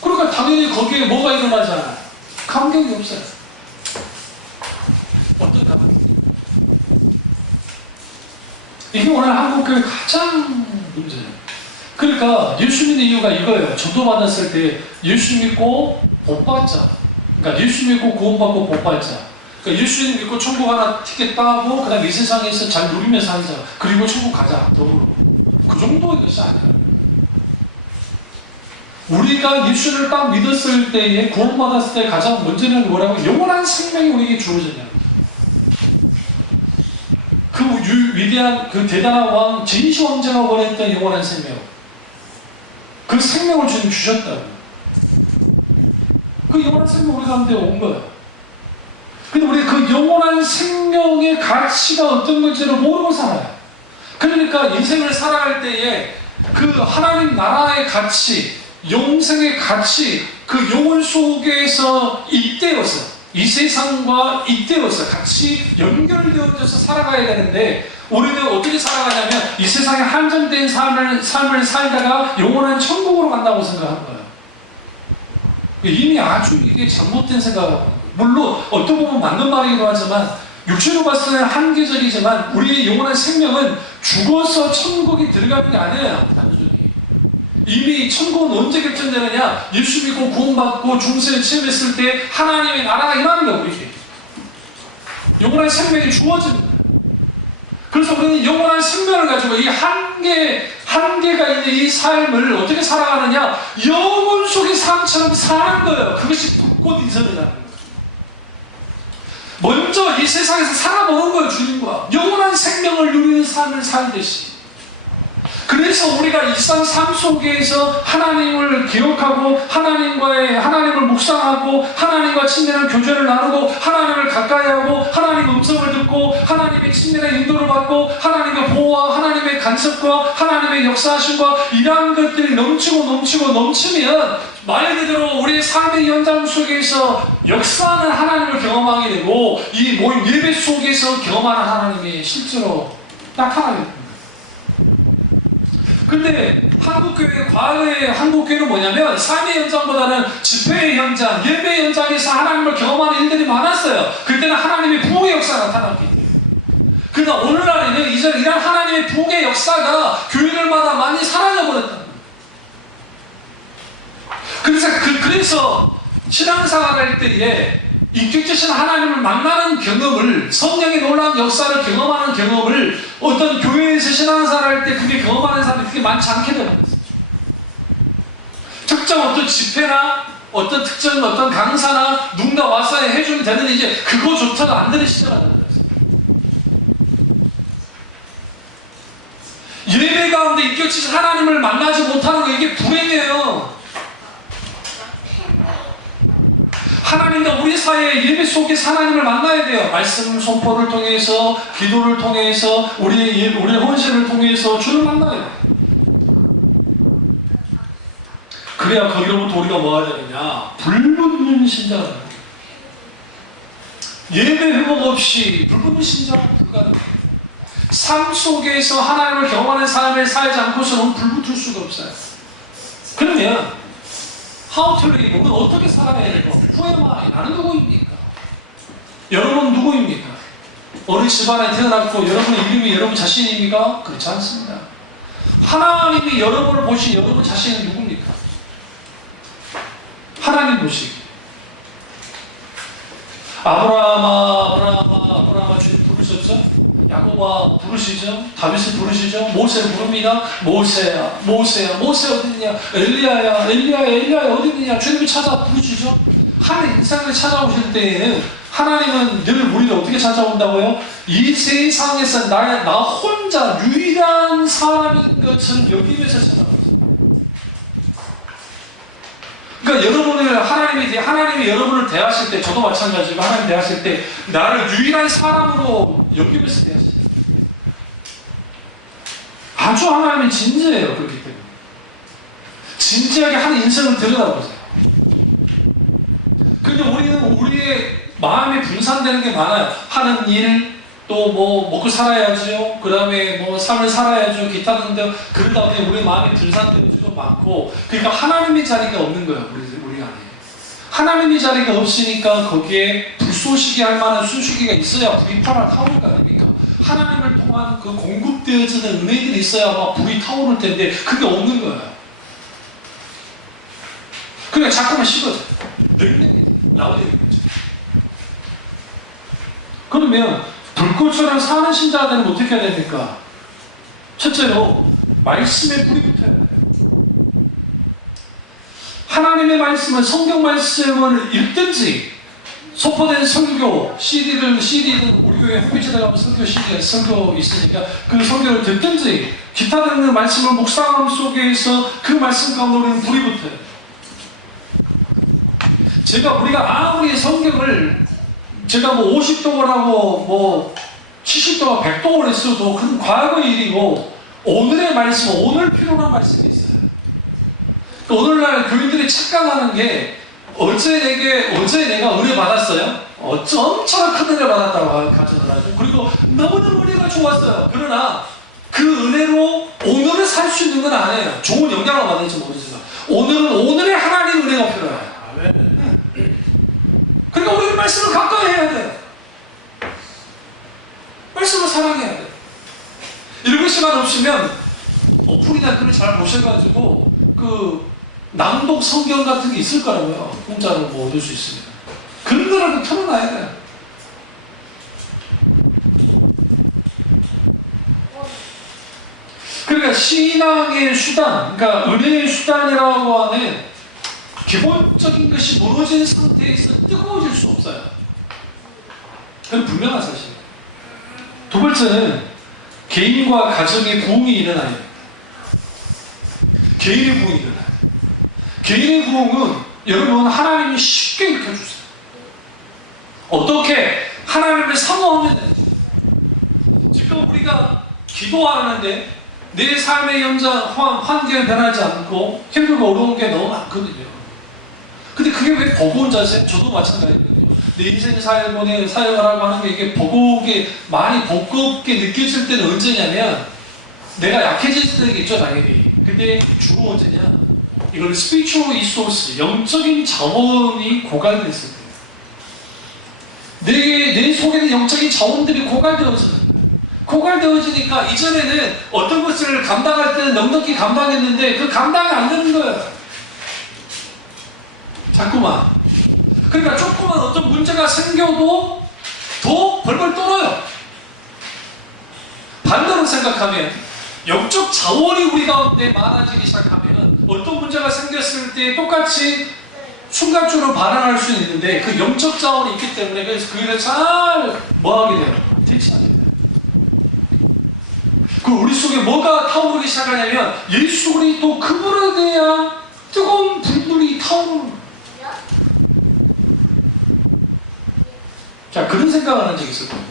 그러니까 당연히 거기에 뭐가 일어나잖아요. 감격이 없어요. 어떤 감격? 이게 오늘 한국교회 가장 문제예요. 그러니까 예수 믿는 이유가 이거예요. 전도 받았을 때 예수 믿고 복 받자. 그러니까 예수 믿고 구원받고 복 받자. 그러니까 예수 믿고 천국 하나 티켓 따고 그다음 이 세상에서 잘 누리면서 살자. 그리고 천국 가자. 더불어. 그 정도의 것이 아니야. 우리가 예수를 딱 믿었을 때에 구원받았을 때 가장 문제는 뭐라고? 영원한 생명이 우리에게 주어지냐. 그 위대한 그 대단한 왕 진시 왕자가 원했던 영원한 생명. 그 생명을 주님 주셨다고. 그 영원한 생명 우리 가운데 온 거야. 근데 우리 그 영원한 생명의 가치가 어떤 건지를 모르고 살아요. 그러니까 인생을 살아갈 때에 그 하나님 나라의 가치, 영생의 가치, 그 영혼 속에서 잇대어서 이 세상과 잇대어서 같이 연결되어져서 살아가야 되는데, 우리는 어떻게 살아가냐면 이 세상에 한정된 삶을 살다가 영원한 천국으로 간다고 생각하는 거예요. 이미 아주 이게 잘못된 생각을 하는 거예요. 물론 어떻게 보면 맞는 말이기도 하지만, 육체로 봤을 때는 한계적이지만 우리의 영원한 생명은 죽어서 천국에 들어가는 게 아니에요. 단순히 이미 천국은 언제 결정되느냐? 예수 믿고 구원받고 중생을 체험했을 때 하나님의 나라가 임하는 거예요. 우리에게 영원한 생명이 주어지는 거예요. 그래서 우리는 영원한 생명을 가지고 이 한계가 있는 이 삶을 어떻게 살아가느냐? 영혼 속의 삶처럼 사는 거예요. 그것이 불꽃 인생이라는 거예요. 먼저 이 세상에서 살아보는 거예요. 주님과 영원한 생명을 누리는 삶을 살듯이. 그래서 우리가 일상 삶 속에서 하나님을 기억하고 하나님을 묵상하고 하나님과 친밀한 교제를 나누고 하나님을 가까이하고 하나님의 음성을 듣고 하나님의 친밀한 인도를 받고 하나님의 보호와 하나님의 간섭과 하나님의 역사하심과 이러한 것들이 넘치면 말 그대로 우리의 삶의 현장 속에서 역사하는 하나님을 경험하게 되고, 이 모임 예배 속에서 경험하는 하나님이 실제로 나타나게 됩니다. 근데 과거의 한국교회는 뭐냐면 삶의 현장보다는 집회의 현장, 예배의 현장에서 하나님을 경험하는 일들이 많았어요. 그때는 하나님의 부흥의 역사가 나타났기 때문에. 그러나 오늘날에는 이런 하나님의 부흥의 역사가 교회들마다 많이 사라져버렸다. 그래서 신앙생활 할 때에 인격적인 하나님을 만나는 경험을, 성령의 놀라운 역사를 경험하는 경험을 어떤 교회에서 신앙생활 할 때 그게 경험하는 사람이 그렇게 많지 않게 되었어요. 특정 어떤 집회나 어떤 특정 어떤 강사나 누군가 와서 해주면 되는데 이제 그거조차도 안 되는 시대가 되었어요. 예배 가운데 인격적인 하나님을 만나지 못하는 거, 이게 불행해요. 하나님과 우리 사이의 예배 속에서 하나님을 만나야 돼요. 말씀 선포를 통해서, 기도를 통해서, 우리의 헌신을 통해서 주를 만나야 돼요. 그래야 거기로부터 우리가 뭐 하야 되느냐? 불붙는 신자가 됩니다. 예배 회복 없이 불붙는 신자가 불가능해요. 삶 속에서 하나님을 경험하는 삶을 살지 않고서는 불붙을 수가 없어요. 그러면 How to live? 우리는 어떻게 살아야 되고? Who am I? 나는 누구입니까? 여러분 누구입니까? 어느 집안에 태어났고 여러분의 이름이 여러분 자신입니까? 그렇지 않습니다. 하나님이 여러분을 보신 여러분 자신은 누굽니까? 하나님 보시기. 아브라함아 주님 부르셨죠? 야곱아 부르시죠? 다윗을 부르시죠? 모세를 부릅니다. 모세야 모세 어디있냐? 엘리야야 어디있냐? 주님이 찾아 부르시죠? 한 인생을 찾아오실 때에는 하나님은 늘 우리를 어떻게 찾아온다고요? 이 세상에서 나 혼자 유일한 사람인 것처럼 여기면서 찾아와요. 그러니까 하나님이 여러분을 대하실 때, 저도 마찬가지고 하나님 대하실 때 나를 유일한 사람으로 여기면서 대하시죠. 아주 하나님은 진지해요. 그렇기 때문에 진지하게 한 인생을 들여다보세요. 근데 우리는 우리의 마음이 분산되는 게 많아요. 하는 일, 또 뭐 먹고 살아야죠. 그 다음에 뭐 삶을 살아야죠. 기타 등등. 그러다 보니 우리 마음이 분산되는 좀 많고, 그러니까 하나님의 자리가 없는 거예요. 우리 안에. 하나님의 자리가 없으니까 거기에 불쏘시개 할 만한 순수기가 있어야 불이 팔아 타오를 거 아닙니까? 하나님을 통한 그 공급되어지는 은혜들이 있어야 막 불이 타오를 텐데 그게 없는 거예요. 그냥 자꾸만 식어져. 냉랭해. 나오게 되는 거죠. 그러면 불꽃처럼 사는 신자들은 어떻게 해야 됩니까? 첫째로 말씀에 불이 붙어야 돼요. 하나님의 말씀은, 성경 말씀을 읽든지 소포된 설교 CD는 우리 교회 홈페이지에 가면 설교 있으니까 그 설교를 듣든지 기타 듣는 말씀을 묵상함 속에서 그 말씀 가운데 우리는 불이 붙어요. 우리가 아무리 성경을 제가 뭐 50독을 하고 뭐 70독, 100독을 했어도 그건 과거의 일이고, 오늘의 말씀, 오늘 필요한 말씀이 있어요. 오늘날 교인들이 착각하는 게, 어제 내가 은혜 받았어요? 엄청 큰 은혜 받았다고 가정을 하죠. 그리고 너무너무 은혜가 좋았어요. 그러나 그 은혜로 오늘을 살 수 있는 건 아니에요. 좋은 영향을 받을지 모르지만 오늘은 오늘의 하나님 은혜가 필요해요. 그러니까 우리는 말씀을 가까이 해야 돼요. 말씀을 사랑해야 돼요. 읽을 시간 없으면 어플이나 글을 잘 보셔가지고 그 낭독 성경 같은 게 있을 거라고요. 공짜로 뭐 얻을 수 있으면. 그런 거라도 틀어놔야 돼요. 그러니까 신앙의 수단, 그러니까 은혜의 수단이라고 하는 기본적인 것이 무너진 상태에서 뜨거워질 수 없어요. 그건 분명한 사실이에요. 두 번째는 개인과 가정의 부흥이 일어나야 됩니다. 개인의 부흥이 일어나야 돼요. 개인의 부흥은 여러분 하나님이 쉽게 일으켜주세요. 어떻게 하나님을 사모하면 되는지. 지금 우리가 기도하는데 내 삶의 환경이 변하지 않고 힘들고 어려운 게 너무 많거든요. 근데 그게 왜 버거운 자세? 저도 마찬가지거든요. 내 인생 사역하라고 하는 게 이게 많이 버겁게 느껴질 때는 언제냐면 내가 약해질 때겠죠, 당연히. 근데 주로 언제냐? 이걸 spiritual resource, 영적인 자원이 고갈됐을 때예요. 내 속에는 영적인 자원들이 고갈되어지는 거예요. 고갈되어지니까 이전에는 어떤 것을 감당할 때는 넉넉히 감당했는데 그 감당이 안 되는 거예요. 자꾸만. 그러니까 조그만 어떤 문제가 생겨도 더 벌벌 떨어요. 반대로 생각하면 영적 자원이 우리 가운데 많아지기 시작하면 어떤 문제가 생겼을 때 똑같이 순간적으로 반응할 수 있는데 그 영적 자원이 있기 때문에 그래서 그 일을 잘 뭐하게 돼요? 대처하게 돼요. 그 우리 속에 뭐가 타오르기 시작하냐면 예수 그리스도 그분에 대한 뜨거운 불불이 타오르는 거예요. 자, 그런 생각을 한 적이 있을 거예요.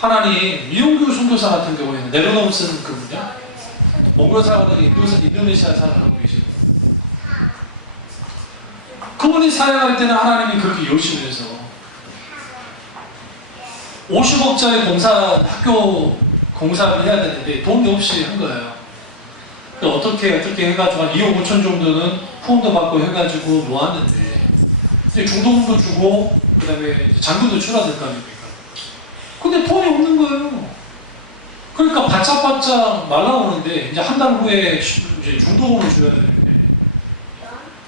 하나님, 이용규 선교사 같은 경우에는 네로넘슨 그분요. 몽골 사람들이 인도네시아 사람하고 계시고 그분이 사역할 때는 하나님이 그렇게 열심히 해서 50억짜리 학교 공사를 해야 되는데 돈이 없이 한 거예요. 어떻게 해가지고 한 2억 5천 정도는 후원도 받고 해가지고 모았는데 중도금도 주고 그 다음에 잔금도 줄어야 될 거 아닙니까? 근데 돈이 없는 거예요. 그러니까 바짝바짝 날라오는데 이제 한 달 후에 이제 중도금을 줘야 되는데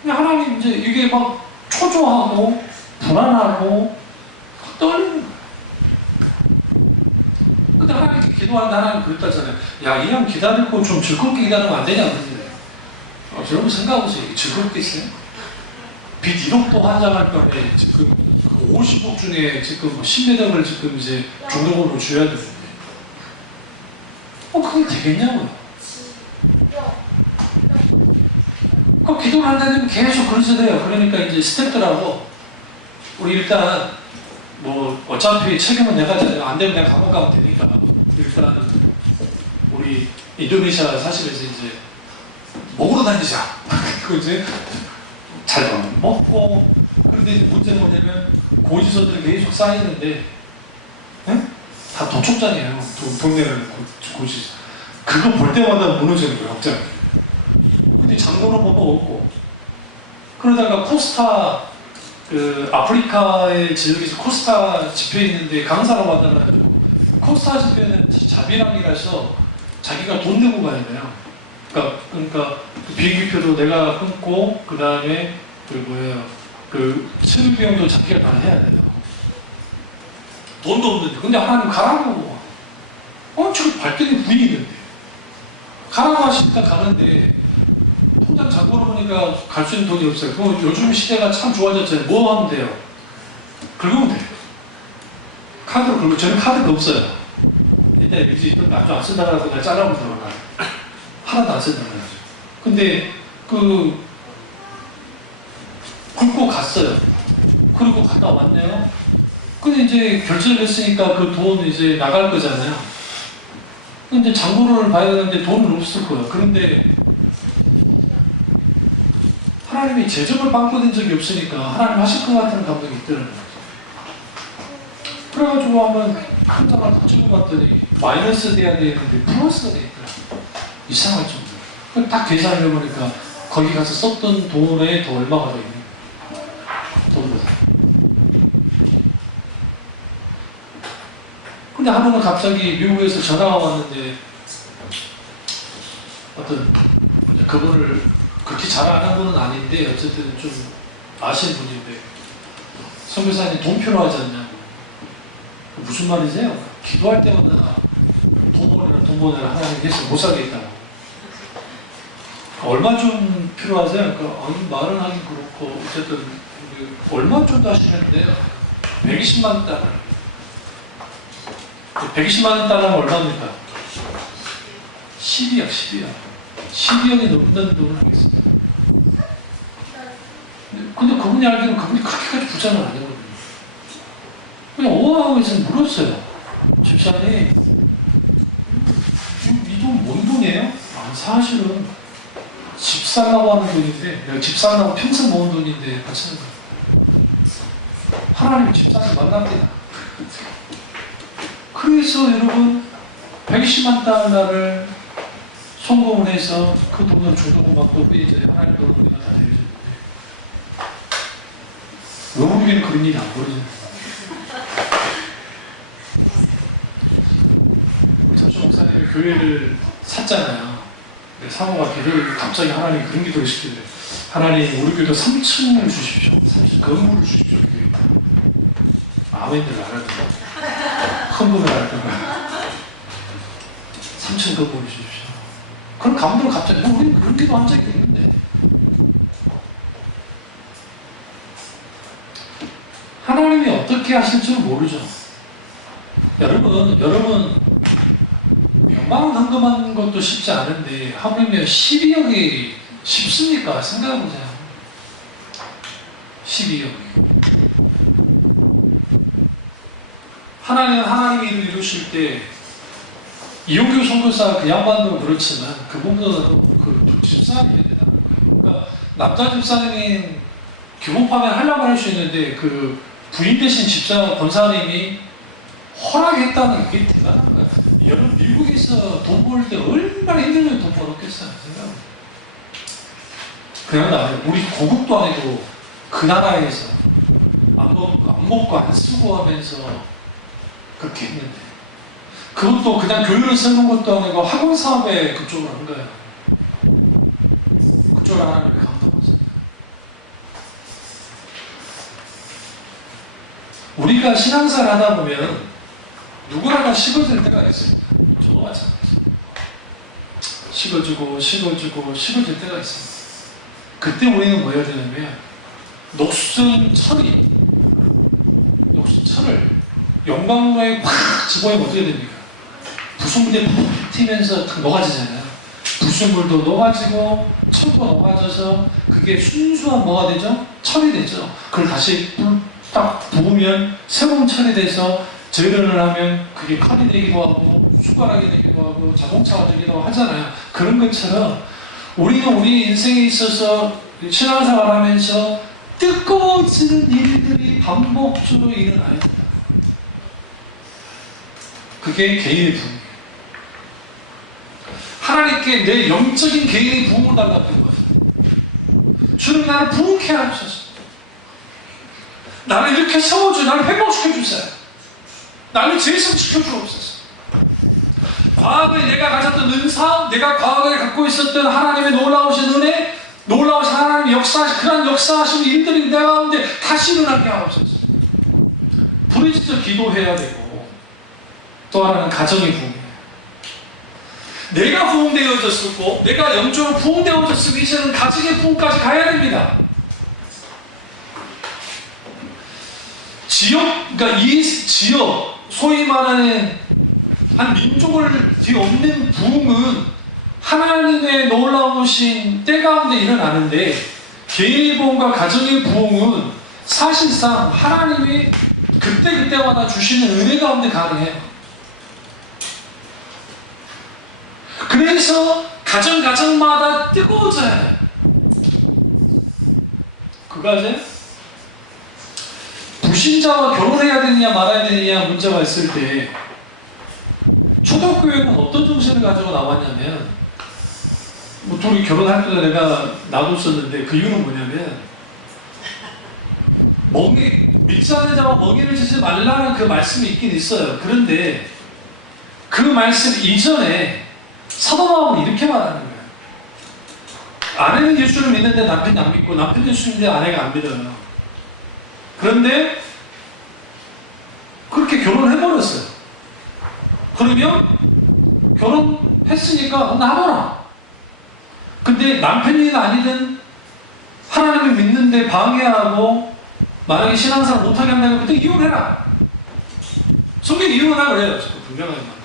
하나님 이제 이게 막 초조하고 불안하고 떨리는 거예요. 근데 하나님께 기도하는데 하나님 그랬다잖아요. 야, 이 형 기다리고 좀 즐겁게 기다리면 안 되냐 그러는데 여러분 생각해보세요. 즐겁게 있어요? 빚 1억도 환장할 경우에 지금 50억 중에 지금 10매덕을 지금 이제 중도금으로 줘야 되는데 그게 되겠냐고요. 그 기도를 한다면 계속 그러시대요. 그러니까 이제 스태프들하고 우리 일단 뭐 어차피 책임은 내가 져요. 안 되면 내가 감옥 가면 되니까 일단 우리 인도네시아 사실에서 이제 먹으러 다니자. 그 이제 잘 먹고 그런데 문제는 뭐냐면 고지서들이 계속 쌓이는데, 응? 다 도촉장이에요. 돈 내는 고지서. 그거 볼 때마다 무너지는 거예요, 갑자기. 근데 장고는 뭐가 없고. 그러다가 코스타, 아프리카의 지역에서 코스타 집회 있는데 강사가 만나가지고, 코스타 집회는 자비랑이라서 자기가 돈 내고 가야 돼요. 그러니까 비행기표도 내가 끊고, 그 다음에 체류 비용도 자기가 다 해야 돼요. 돈도 없는데. 근데 하나님 가라고. 지금 발등에 부이 있는데. 가라고 하시니까 가는데, 통장 잔고를 보니까 갈 수 있는 돈이 없어요. 요즘 시대가 참 좋아졌잖아요. 뭐 하면 돼요? 긁으면 돼요. 카드로 긁고, 저는 카드가 없어요. 옛날에 이제 이런 아주 안 쓴다고 하고 내가 잘라보더라고요. 하나도 안 쓴다고 해가지고. 근데, 긁고 갔어요. 그리고 갔다 왔네요. 근데 이제 결제를 했으니까 그 돈 이제 나갈 거잖아요. 근데 잔고를 봐야 되는데 돈은 없을 거예요. 그런데 하나님이 재정을 빵꾸낸 적이 없으니까 하나님 하실 것 같은 감정이 있더라고요. 그래가지고 한번 큰 장을 다 찍어봤더니 마이너스 돼야 되는데 플러스가 돼 있더라고요. 이상할 정도로. 딱 계산을 해보니까 거기 가서 썼던 돈에 더 얼마가 더 있는 거예요. 돈보다. 근데 하루는 갑자기 미국에서 전화가 왔는데 어떤 그분을 그렇게 잘 아는 분은 아닌데 어쨌든 좀 아시는 분인데 선교사님 돈 필요하지 않냐고. 무슨 말이세요? 기도할 때마다 돈 보내라 하나님 해서 못 살겠다고. 얼마 좀 필요하세요? 그러니까 말은 하긴 그렇고 어쨌든 얼마 정도 하시는데요? 120만 달러. 120만 원 달러면 얼마입니까? 12억. 12억이 넘는 돈을 하겠습니다. 근데 그분이 알기로는 그분이 그렇게까지 부자는 아니거든요. 그냥 오하우에서 물었어요. 집사님, 이 돈 뭔 돈이에요? 사실은 집 살라고 하는 돈인데, 내가 집 살라고 평생 모은 돈인데, 같이 하는 거예요. 하나님 집사님 만납니다. 그래서 여러분 120만 달러를 송금을 해서 그 돈을 주고 받고 그 이제 하나님 돈을 우리가 다 드려줬는데 외국에는 그런 일이 안 벌어져요. 전주 목사님이 교회를 샀잖아요. 사모가 기도를 갑자기 하나님 그런 기도를 시키더래요. 하나님 우리 교회도 3층을 주십시오. 3층 건물을 주십시오. 아멘들 안 하더라고요. 헌금을 안 하더라고요. 3층 건물을 주십시오. 그런 감동을 갑자기 우리는 그런 기도 한 적이 있는데 하나님이 어떻게 하실 줄 모르죠. 여러분 몇만원 헌금하는 것도 쉽지 않은데 하물며 12억이 쉽습니까? 생각해보세요. 12억. 하나님이 일을 이루실 때 이용규 선교사 그 양반도 그렇지만 그분보다도 그 집사님이 되잖아요. 그러니까 남자 집사님인 규모파면 하려고 할 수 있는데 그 부인 대신 집사 권사님이 허락했다는 게 대단한 거야. 여러분 미국에서 돈 벌 때 얼마나 힘들면 돈 벌었겠어요. 생각해보세요. 그냥 나 우리 고국도 아니고 그 나라에서 안 먹고 안 쓰고 하면서 그렇게 했는데 그것도 그냥 교육을 쓰는 것도 아니고 학원 사업에 그쪽으로 한 거예요. 그쪽으로 하나님의 감동받습니다. 우리가 신앙생활 하다 보면 누구나가 식어질 때가 있습니다. 저도 마찬가지입니다. 식어질 때가 있습니다. 그때 우리는 뭐 해야 되냐면 녹슨 철을 영광로에 확 집어넣으면 어떻게 됩니까? 부순물에 팍 튀면서 탁 녹아지잖아요. 부순물도 녹아지고 철도 녹아져서 그게 순수한 뭐가 되죠? 철이 되죠. 그걸 다시 딱 부으면 새로운 철이 돼서 재련을 하면 그게 칼이 되기도 하고 숟가락이 되기도 하고 자동차가 되기도 하잖아요. 그런 것처럼 우리는 우리 인생에 있어서 신앙생활 하면서 뜨거워지는 일들이 반복적으로 일어나야 된다. 그게 개인의 부흥이에요. 하나님께 내 영적인 개인의 부흥을 달라는 거죠. 주님, 나를 부흥케 하옵소서. 나를 이렇게 세워주세요. 나를 회복시켜주세요. 나를 재생시켜주옵소서. 과거에 내가 가졌던 은사, 내가 과거에 갖고 있었던 하나님의 놀라우신 은혜, 놀라우신 하나님의 역사하신, 그런 역사하신 일들이 내 가운데 다시 일어나게 하옵소서. 부르짖어 기도해야 되고, 또 하나는 가정의 부흥이에요. 내가 부흥되어졌었고, 내가 영적으로 부흥되어졌으면 이제는 가정의 부흥까지 가야 됩니다. 그러니까 이 지역, 소위 말하는 한 민족을 뒤엎는 부흥은 하나님의 놀라우신 때 가운데 일어나는데, 개인의 부흥과 가정의 부흥은 사실상 하나님이 그때그때마다 주시는 은혜 가운데 가능해요. 그래서 가정마다 뜨거워져야 해요. 그가제 불신자와 결혼해야 되느냐 말아야 되느냐 문제가 있을 때 초대교회는 어떤 정신을 가지고 나왔냐면, 뭐 둘이 결혼할 때 내가 놔뒀었는데 그 이유는 뭐냐면, 믿지 않는 자와 멍에를 지지 말라는 그 말씀이 있긴 있어요. 그런데 그 말씀 이전에 사도 바울은 이렇게 말하는 거예요. 아내는 예수를 믿는데 남편이 안 믿고, 남편이 예수 믿는데 아내가 안 믿어요. 그런데 그렇게 결혼해버렸어요. 그러면 결혼했으니까 나눠라. 근데 남편이든 아니든 하나님을 믿는데 방해하고 만약에 신앙생활 못하게 한다면 그때 이혼해라. 성경이 이혼하라고 그래요. 분명하게 말해요.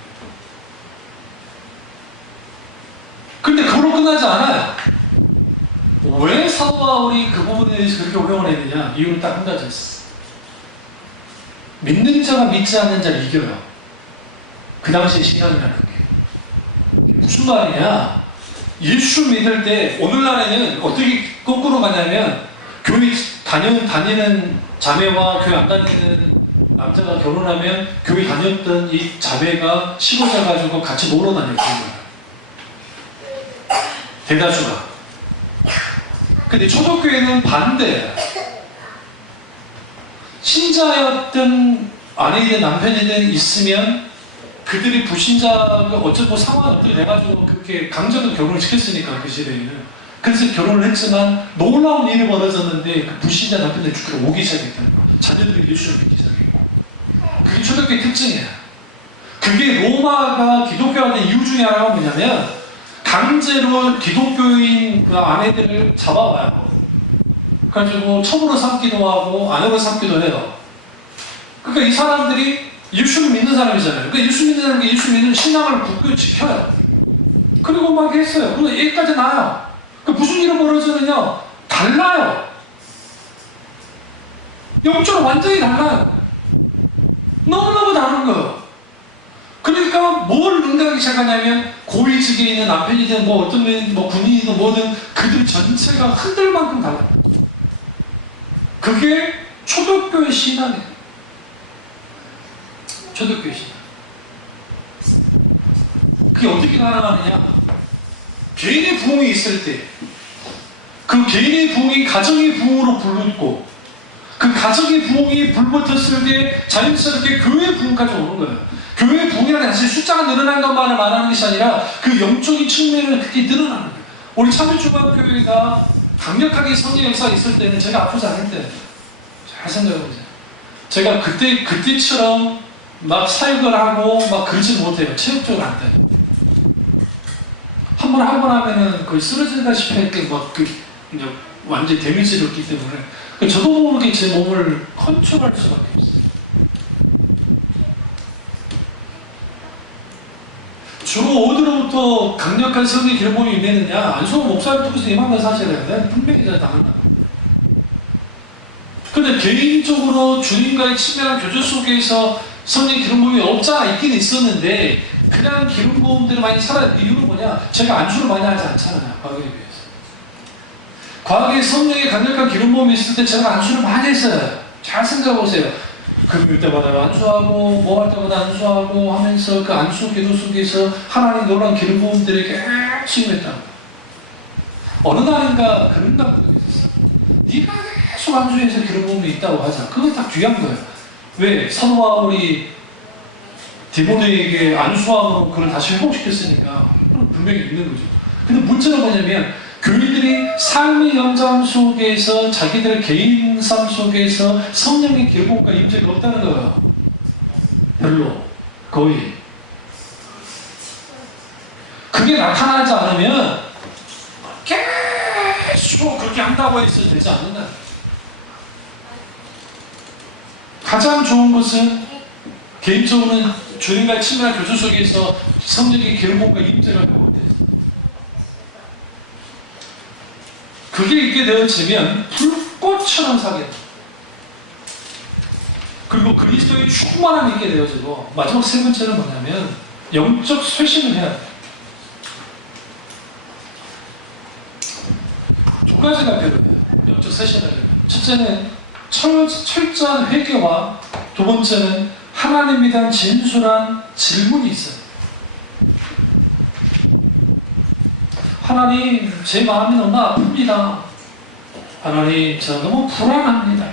근데 그걸로 끝나지 않아요. 왜 사도 바울이 그 부분에 대해서 그렇게 호명을 했느냐? 이유는 딱 한 가지 있어. 믿는 자가 믿지 않는 자를 이겨요. 그 당시에 신앙이라는 게 무슨 말이냐? 예수 믿을 때 오늘날에는 어떻게 거꾸로 가냐면, 교회 다니는 자매와 교회 안 다니는 남자가 결혼하면 교회 다녔던 이 자매가 시골에 가지고 같이 놀러 다녔어요. 대다수가. 근데 초대교회는 반대예요. 신자였던 아내이든 남편이든 있으면 그들이 불신자가 어쩌고 상황이 어떻게 돼가지고 그렇게 강제로 결혼을 시켰으니까, 그 시대에는. 그래서 결혼을 했지만 놀라운 일이 벌어졌는데 그 불신자 남편들이 주로 오기 시작했다는 거예요. 자녀들이 예수를 믿기 시작했고. 그게 초대교회 특징이에요. 그게 로마가 기독교화된 이유 중에 하나가 뭐냐면, 강제로 기독교인 그 아내들을 잡아와요. 그래가지고 첩으로 삼기도 하고 아내로 삼기도 해요. 그러니까 이 사람들이 예수를 믿는 사람이잖아요. 그러니까 예수 믿는 사람이 예수 믿는 신앙을 굳게 지켜요. 그리고 막 했어요. 그리고 여기까지 나요. 그러니까 무슨 일이 벌어지느냐? 달라요. 영적으로 완전히 달라요. 너무너무 다른 거예요. 그러니까 뭘 응대하기 시작하냐면, 고위직에 있는 남편이든 뭐 어떤 뭐 군인이든 뭐든 그들 전체가 흔들 만큼 달라요. 그게 초대교회 신앙이에요. 초대교회 신앙. 그게 어떻게 가능하느냐? 개인의 부흥이 있을 때, 그 개인의 부흥이 가정의 부흥으로 불붙고, 그 가정의 부흥이 불붙었을 때 자연스럽게 교회의 부흥까지 오는 거예요. 교회의 부흥이라는 사실 숫자가 늘어난 것만을 말하는 것이 아니라 그 영적인 측면을 그렇게 늘어나는 거예요. 우리 참여중앙교회가 강력하게 성령 역사가 있을 때는 제가 아프지 않을 때, 잘 생각해보세요. 제가 그때처럼 막 사역을 하고 막 그러지 못해요. 체력적으로 안 돼요. 한 번 하면은 거의 쓰러진다시피 할게 막 그냥 완전히 데미지를 얻기 때문에 저도 모르게 제 몸을 컨트롤할 수밖에 없어요. 주로 어디로부터 강력한 성의 결본이 임했느냐? 안수홍 목사를 통해서 임한 사실이에요. 분명히 잘 당한다. 근데 개인적으로 주님과의 친밀한 교제 속에서 성령 기름 부음이 없잖아. 있긴 있었는데 그냥 기름 부음들이 많이 살아요. 그 이유는 뭐냐? 제가 안수를 많이 하지 않잖아요. 과거에 비해서. 과거에 성령의 강력한 기름 부음이 있을 때 제가 안수를 많이 했어요. 잘 생각해 보세요. 금요일 때마다 안수하고 뭐 할 때마다 안수하고 하면서 그 안수 기도 속에서 하나님 놀라운 기름 부음들이 계속 임했다고. 어느 날인가 그런 감독이 있었어. 네가 계속 안수해서 기름 부음이 있다고 하자. 그건 딱 귀한 거예요. 왜? 사도 바울이 디모데에게 안수함으로 그걸 다시 회복시켰으니까 분명히 있는 거죠. 근데 문제는 뭐냐면 교인들이 삶의 연장 속에서 자기들 개인 삶 속에서 성령의 기름과 임재가 없다는 거예요. 별로, 거의. 그게 나타나지 않으면 계속 그렇게 한다고 해서 되지 않는다. 가장 좋은 것은 개인적으로는 주님과의 친밀한 교제 속에서 성령의 기름과 임재가 회복돼요. 그게 있게 되어지면 불꽃처럼 사게 돼요. 그리고 그리스도의 충만함이 있게 되어지고 마지막 세 번째는 뭐냐면 영적 쇄신을 해야 돼요. 두 가지가 필요해요. 영적 쇄신을 해요. 첫째는 철저한 회개와 두 번째는 하나님에 대한 진솔한 질문이 있어요. 하나님, 제 마음이 너무 아픕니다. 하나님, 제가 너무 불안합니다.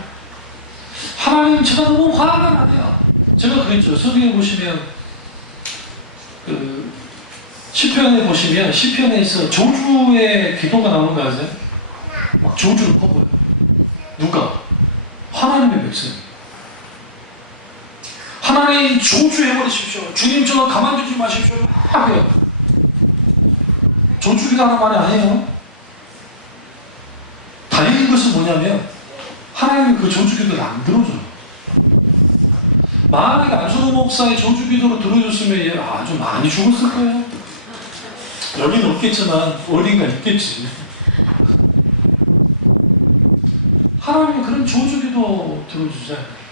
하나님, 제가 너무 화가 나네요. 제가 그랬죠. 성경에 보시면 시편에 보시면 시편에서 저주의 기도가 나오는 거 아세요? 막 저주를 퍼부어요. 누가? 하나님의 백성이. 하나님 저주해버리십시오. 주님 저 가만두지 마십시오. 하고요. 저주기도하는 말이 아니에요. 다행인 것은 뭐냐면 하나님이 그 저주기도를 안 들어줘요. 만약에 안성호 목사의 저주기도로 들어줬으면 얘 아주 많이 죽었을 거예요. 여기는 없겠지만 어딘가 있겠지. 하나님은 그런 저주기도 들어주잖아요.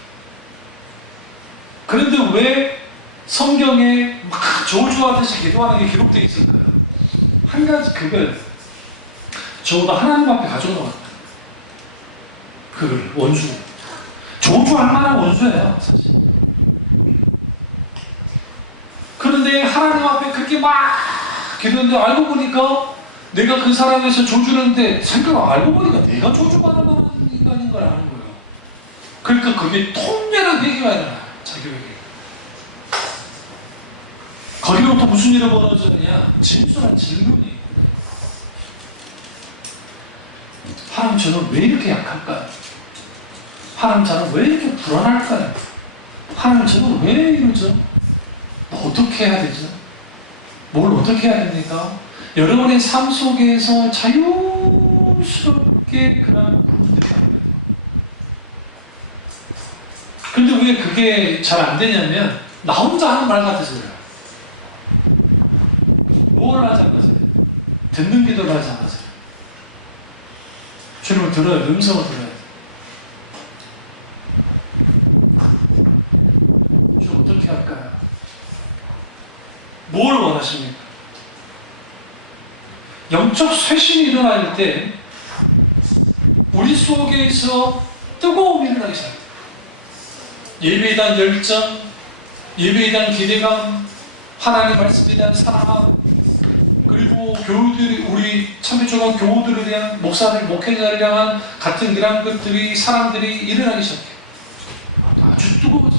그런데 왜 성경에 막 저주하듯이 기도하는 게 기록되어 있을까요? 한 가지 그걸 저보다 하나님 앞에 가져놓았다. 그걸 원수. 저주할 만한 원수예요, 사실. 그런데 하나님 앞에 그렇게 막 기도했는데 알고 보니까 내가 그 사람에서 저주는데 생각 알고 보니까 내가 저주받을 만한 인간인 걸 아는 거예요. 그러니까 그게 통렬한 회개가 일어나요. 자기 회개. 거기로부터 무슨 일이 벌어졌느냐? 진솔한 질문이. 하나님, 저는 왜 이렇게 약할까요? 하나님, 저는 왜 이렇게 불안할까요? 하나님, 저는 왜 이러죠? 뭐 어떻게 해야 되죠? 뭘 어떻게 해야 됩니까? 여러분의 삶 속에서 자유스럽게 그런 부분들이 나와요. 근데 왜 그게 잘 안 되냐면 나 혼자 하는 말 같아서 그래요. 뭘 하지 않아서요? 듣는 기도를 하지 않아서요. 주님을 들어요. 음성을 들어야 돼요. 주 어떻게 할까요? 뭘 원하십니까? 영적 쇄신이 일어날 때 우리 속에서 뜨거움이 일어나기 시작합니다. 예배에 대한 열정, 예배에 대한 기대감, 하나님의 말씀에 대한 사랑, 그리고 교우들이, 우리 참여조각 교우들에 대한 목사들, 목회자를 향한 같은 이러한 것들이, 사랑들이 일어나기 시작해요. 아주 뜨거워져.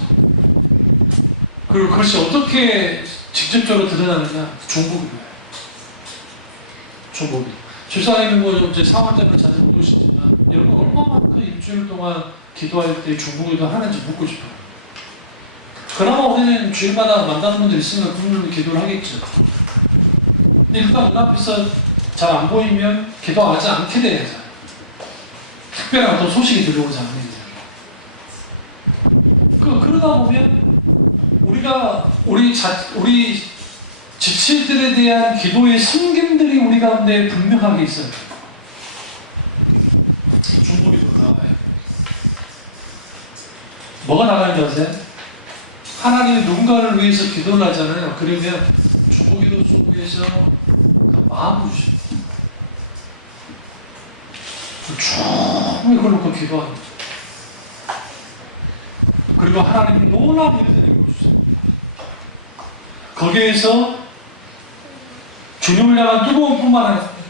그리고 그것이 어떻게 직접적으로 드러나느냐? 중보기도예요. 중보기도. 집사님은 뭐 이제 상황 때문에 자주 못 오시지만 여러분 얼마만큼 일주일 동안 기도할 때 중보기도 하는지 묻고 싶어요. 그나마 우리는 주일마다 만나는 분들 있으면 그분들도 기도를 하겠죠. 근데 일단 눈앞에서 잘 안 보이면 기도하지 않게 돼야죠. 특별한 어떤 소식이 들려오지 않는 이상. 그러다 보면 우리 지체들에 대한 기도의 섬김들이 우리 가운데 분명하게 있어요. 중보기도 나가요. 뭐가 나가는지 아세요? 하나님이 누군가를 위해서 기도를 하잖아요. 그러면 중보기도 속에서 마음을 주십니다. 충분히 그걸 놓고 기도합니다. 그리고 하나님이 놀라운 일들을 이루어주세요. 거기에서 주님을 향한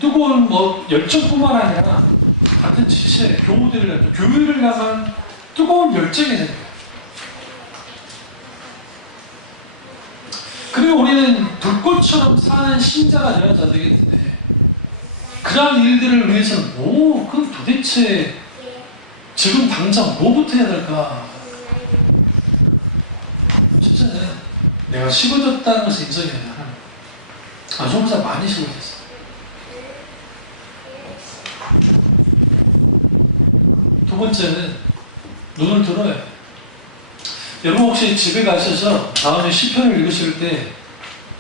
뜨거운 열정뿐만 아니라 같은 지체, 교회를 향한 뜨거운 열정이 됩니다. 그리고 우리는 불꽃처럼 사는 신자가 되어야 되겠는데, 그러한 일들을 위해서는 그럼 도대체 지금 당장 뭐부터 해야 될까? 첫째는 내가 식어졌다는 것을 인정해야 돼. 조금사 많이 식어졌어. 두 번째는 눈을 들어야 돼. 여러분 혹시 집에 가셔서 다음에 시편을 읽으실 때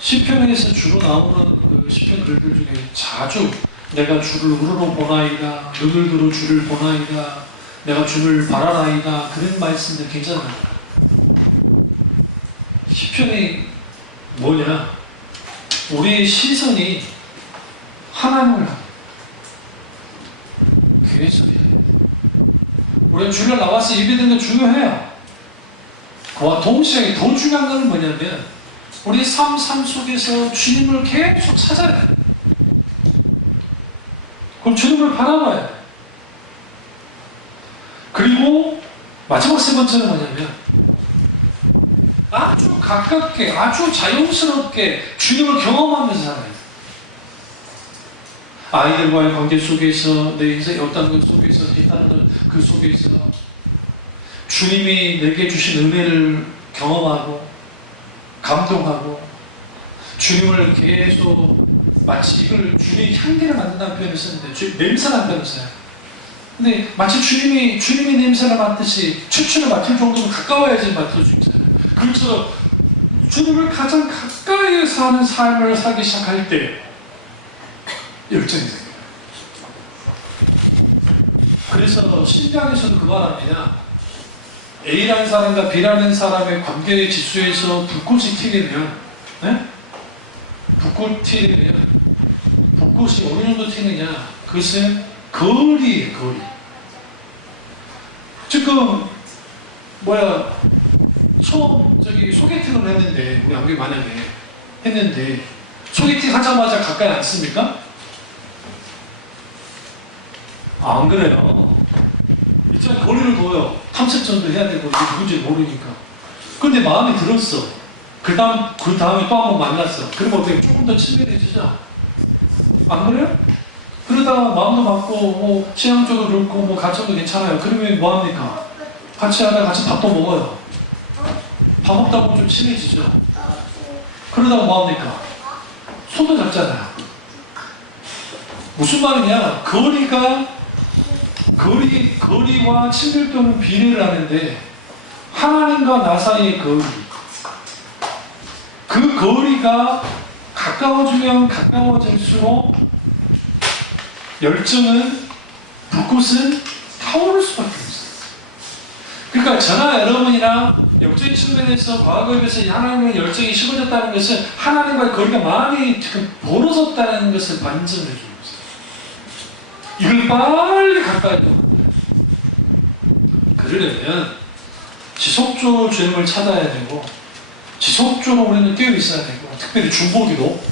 시편에서 주로 나오는 그 시편 글들 중에 자주 내가 주를 우러러 보나이다, 눈을 들어 주를 보나이다, 내가 주를 바라나이다, 그런 말씀들 괜찮아요. 시편이 뭐냐? 우리의 시선이 하나님을 합니다. 교회 소리예요. 우리가 주일 나와서 예배드리는 건 중요해요. 그와 동시에 더 중요한 건 뭐냐면 우리 삶 속에서 주님을 계속 찾아야 돼요. 그럼 주님을 바라봐야 돼요. 그리고 마지막 세 번째는 뭐냐면 아주 가깝게, 아주 자연스럽게 주님을 경험하면서 살아야 돼요. 아이들과의 관계 속에서, 내 인생의 어떤 것 속에서, 기타는 그 속에서 주님이 내게 주신 은혜를 경험하고 감동하고 주님을 계속 마치 이걸 주님이 향기를 맡는다는 표현을 쓰는데 냄새나는 표현을 써요. 근데 마치 주님이 냄새를 맡듯이 추추를 맡을 정도로 가까워야지 맡을 수 있잖아요. 그것처럼 주님을 가장 가까이에서 하는 삶을 살기 시작할 때 열정이 생겨요. 그래서 신약에서도 그 말합니다. A라는 사람과 B라는 사람의 관계의 지수에서 불꽃이 튀면, 네? 불꽃이 튀면, 불꽃이 어느 정도 튀느냐? 그것은 거리예요, 거리. 지금, 처음, 소개팅을 했는데, 우리 아무리 만약에 했는데, 소개팅 하자마자 가까이 앉습니까? 안 그래요. 일단 거리를 둬요. 탐색 정도 해야 되고 이게 누군지 모르니까. 근데 마음이 들었어. 그 다음에 또 한 번 만났어. 그러면 어떻게 조금 더 친밀해지죠? 안 그래요? 그러다가 마음도 맞고 취향적으로 그렇고 가정도 괜찮아요. 그러면 뭐 합니까? 같이 하다가 같이 밥도 먹어요. 밥 먹다 보면 좀 친해지죠? 그러다가 뭐 합니까? 손도 잡잖아요. 무슨 말이냐? 거리와 친밀도는 비례를 하는데 하나님과 나 사이의 거리, 그 거리가 가까워지면 가까워질수록 열정은, 불꽃은 타오를 수밖에 없어요. 그러니까 저나 여러분이나 영적인 측면에서 과거에 비해서 하나님의 열정이 식어졌다는 것은 하나님과의 거리가 많이 지금 벌어졌다는 것을 반증해 주는 거예요. 이걸 빨리 가까이 둬. 그러려면 지속적으로 주님을 찾아야 되고 지속적으로 우리는 깨어 있어야 되고, 특별히 중보기도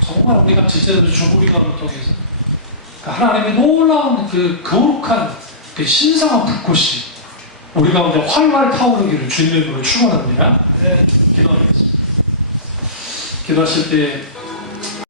정말 우리가 제자들 중보기도를 통해서 하나님의 놀라운 그 거룩한 그 신성한 불꽃이 우리 가운데 활활 타오르기를 주님의 이름으로 축원합니다. 네, 기도하겠습니다. 기도하실 때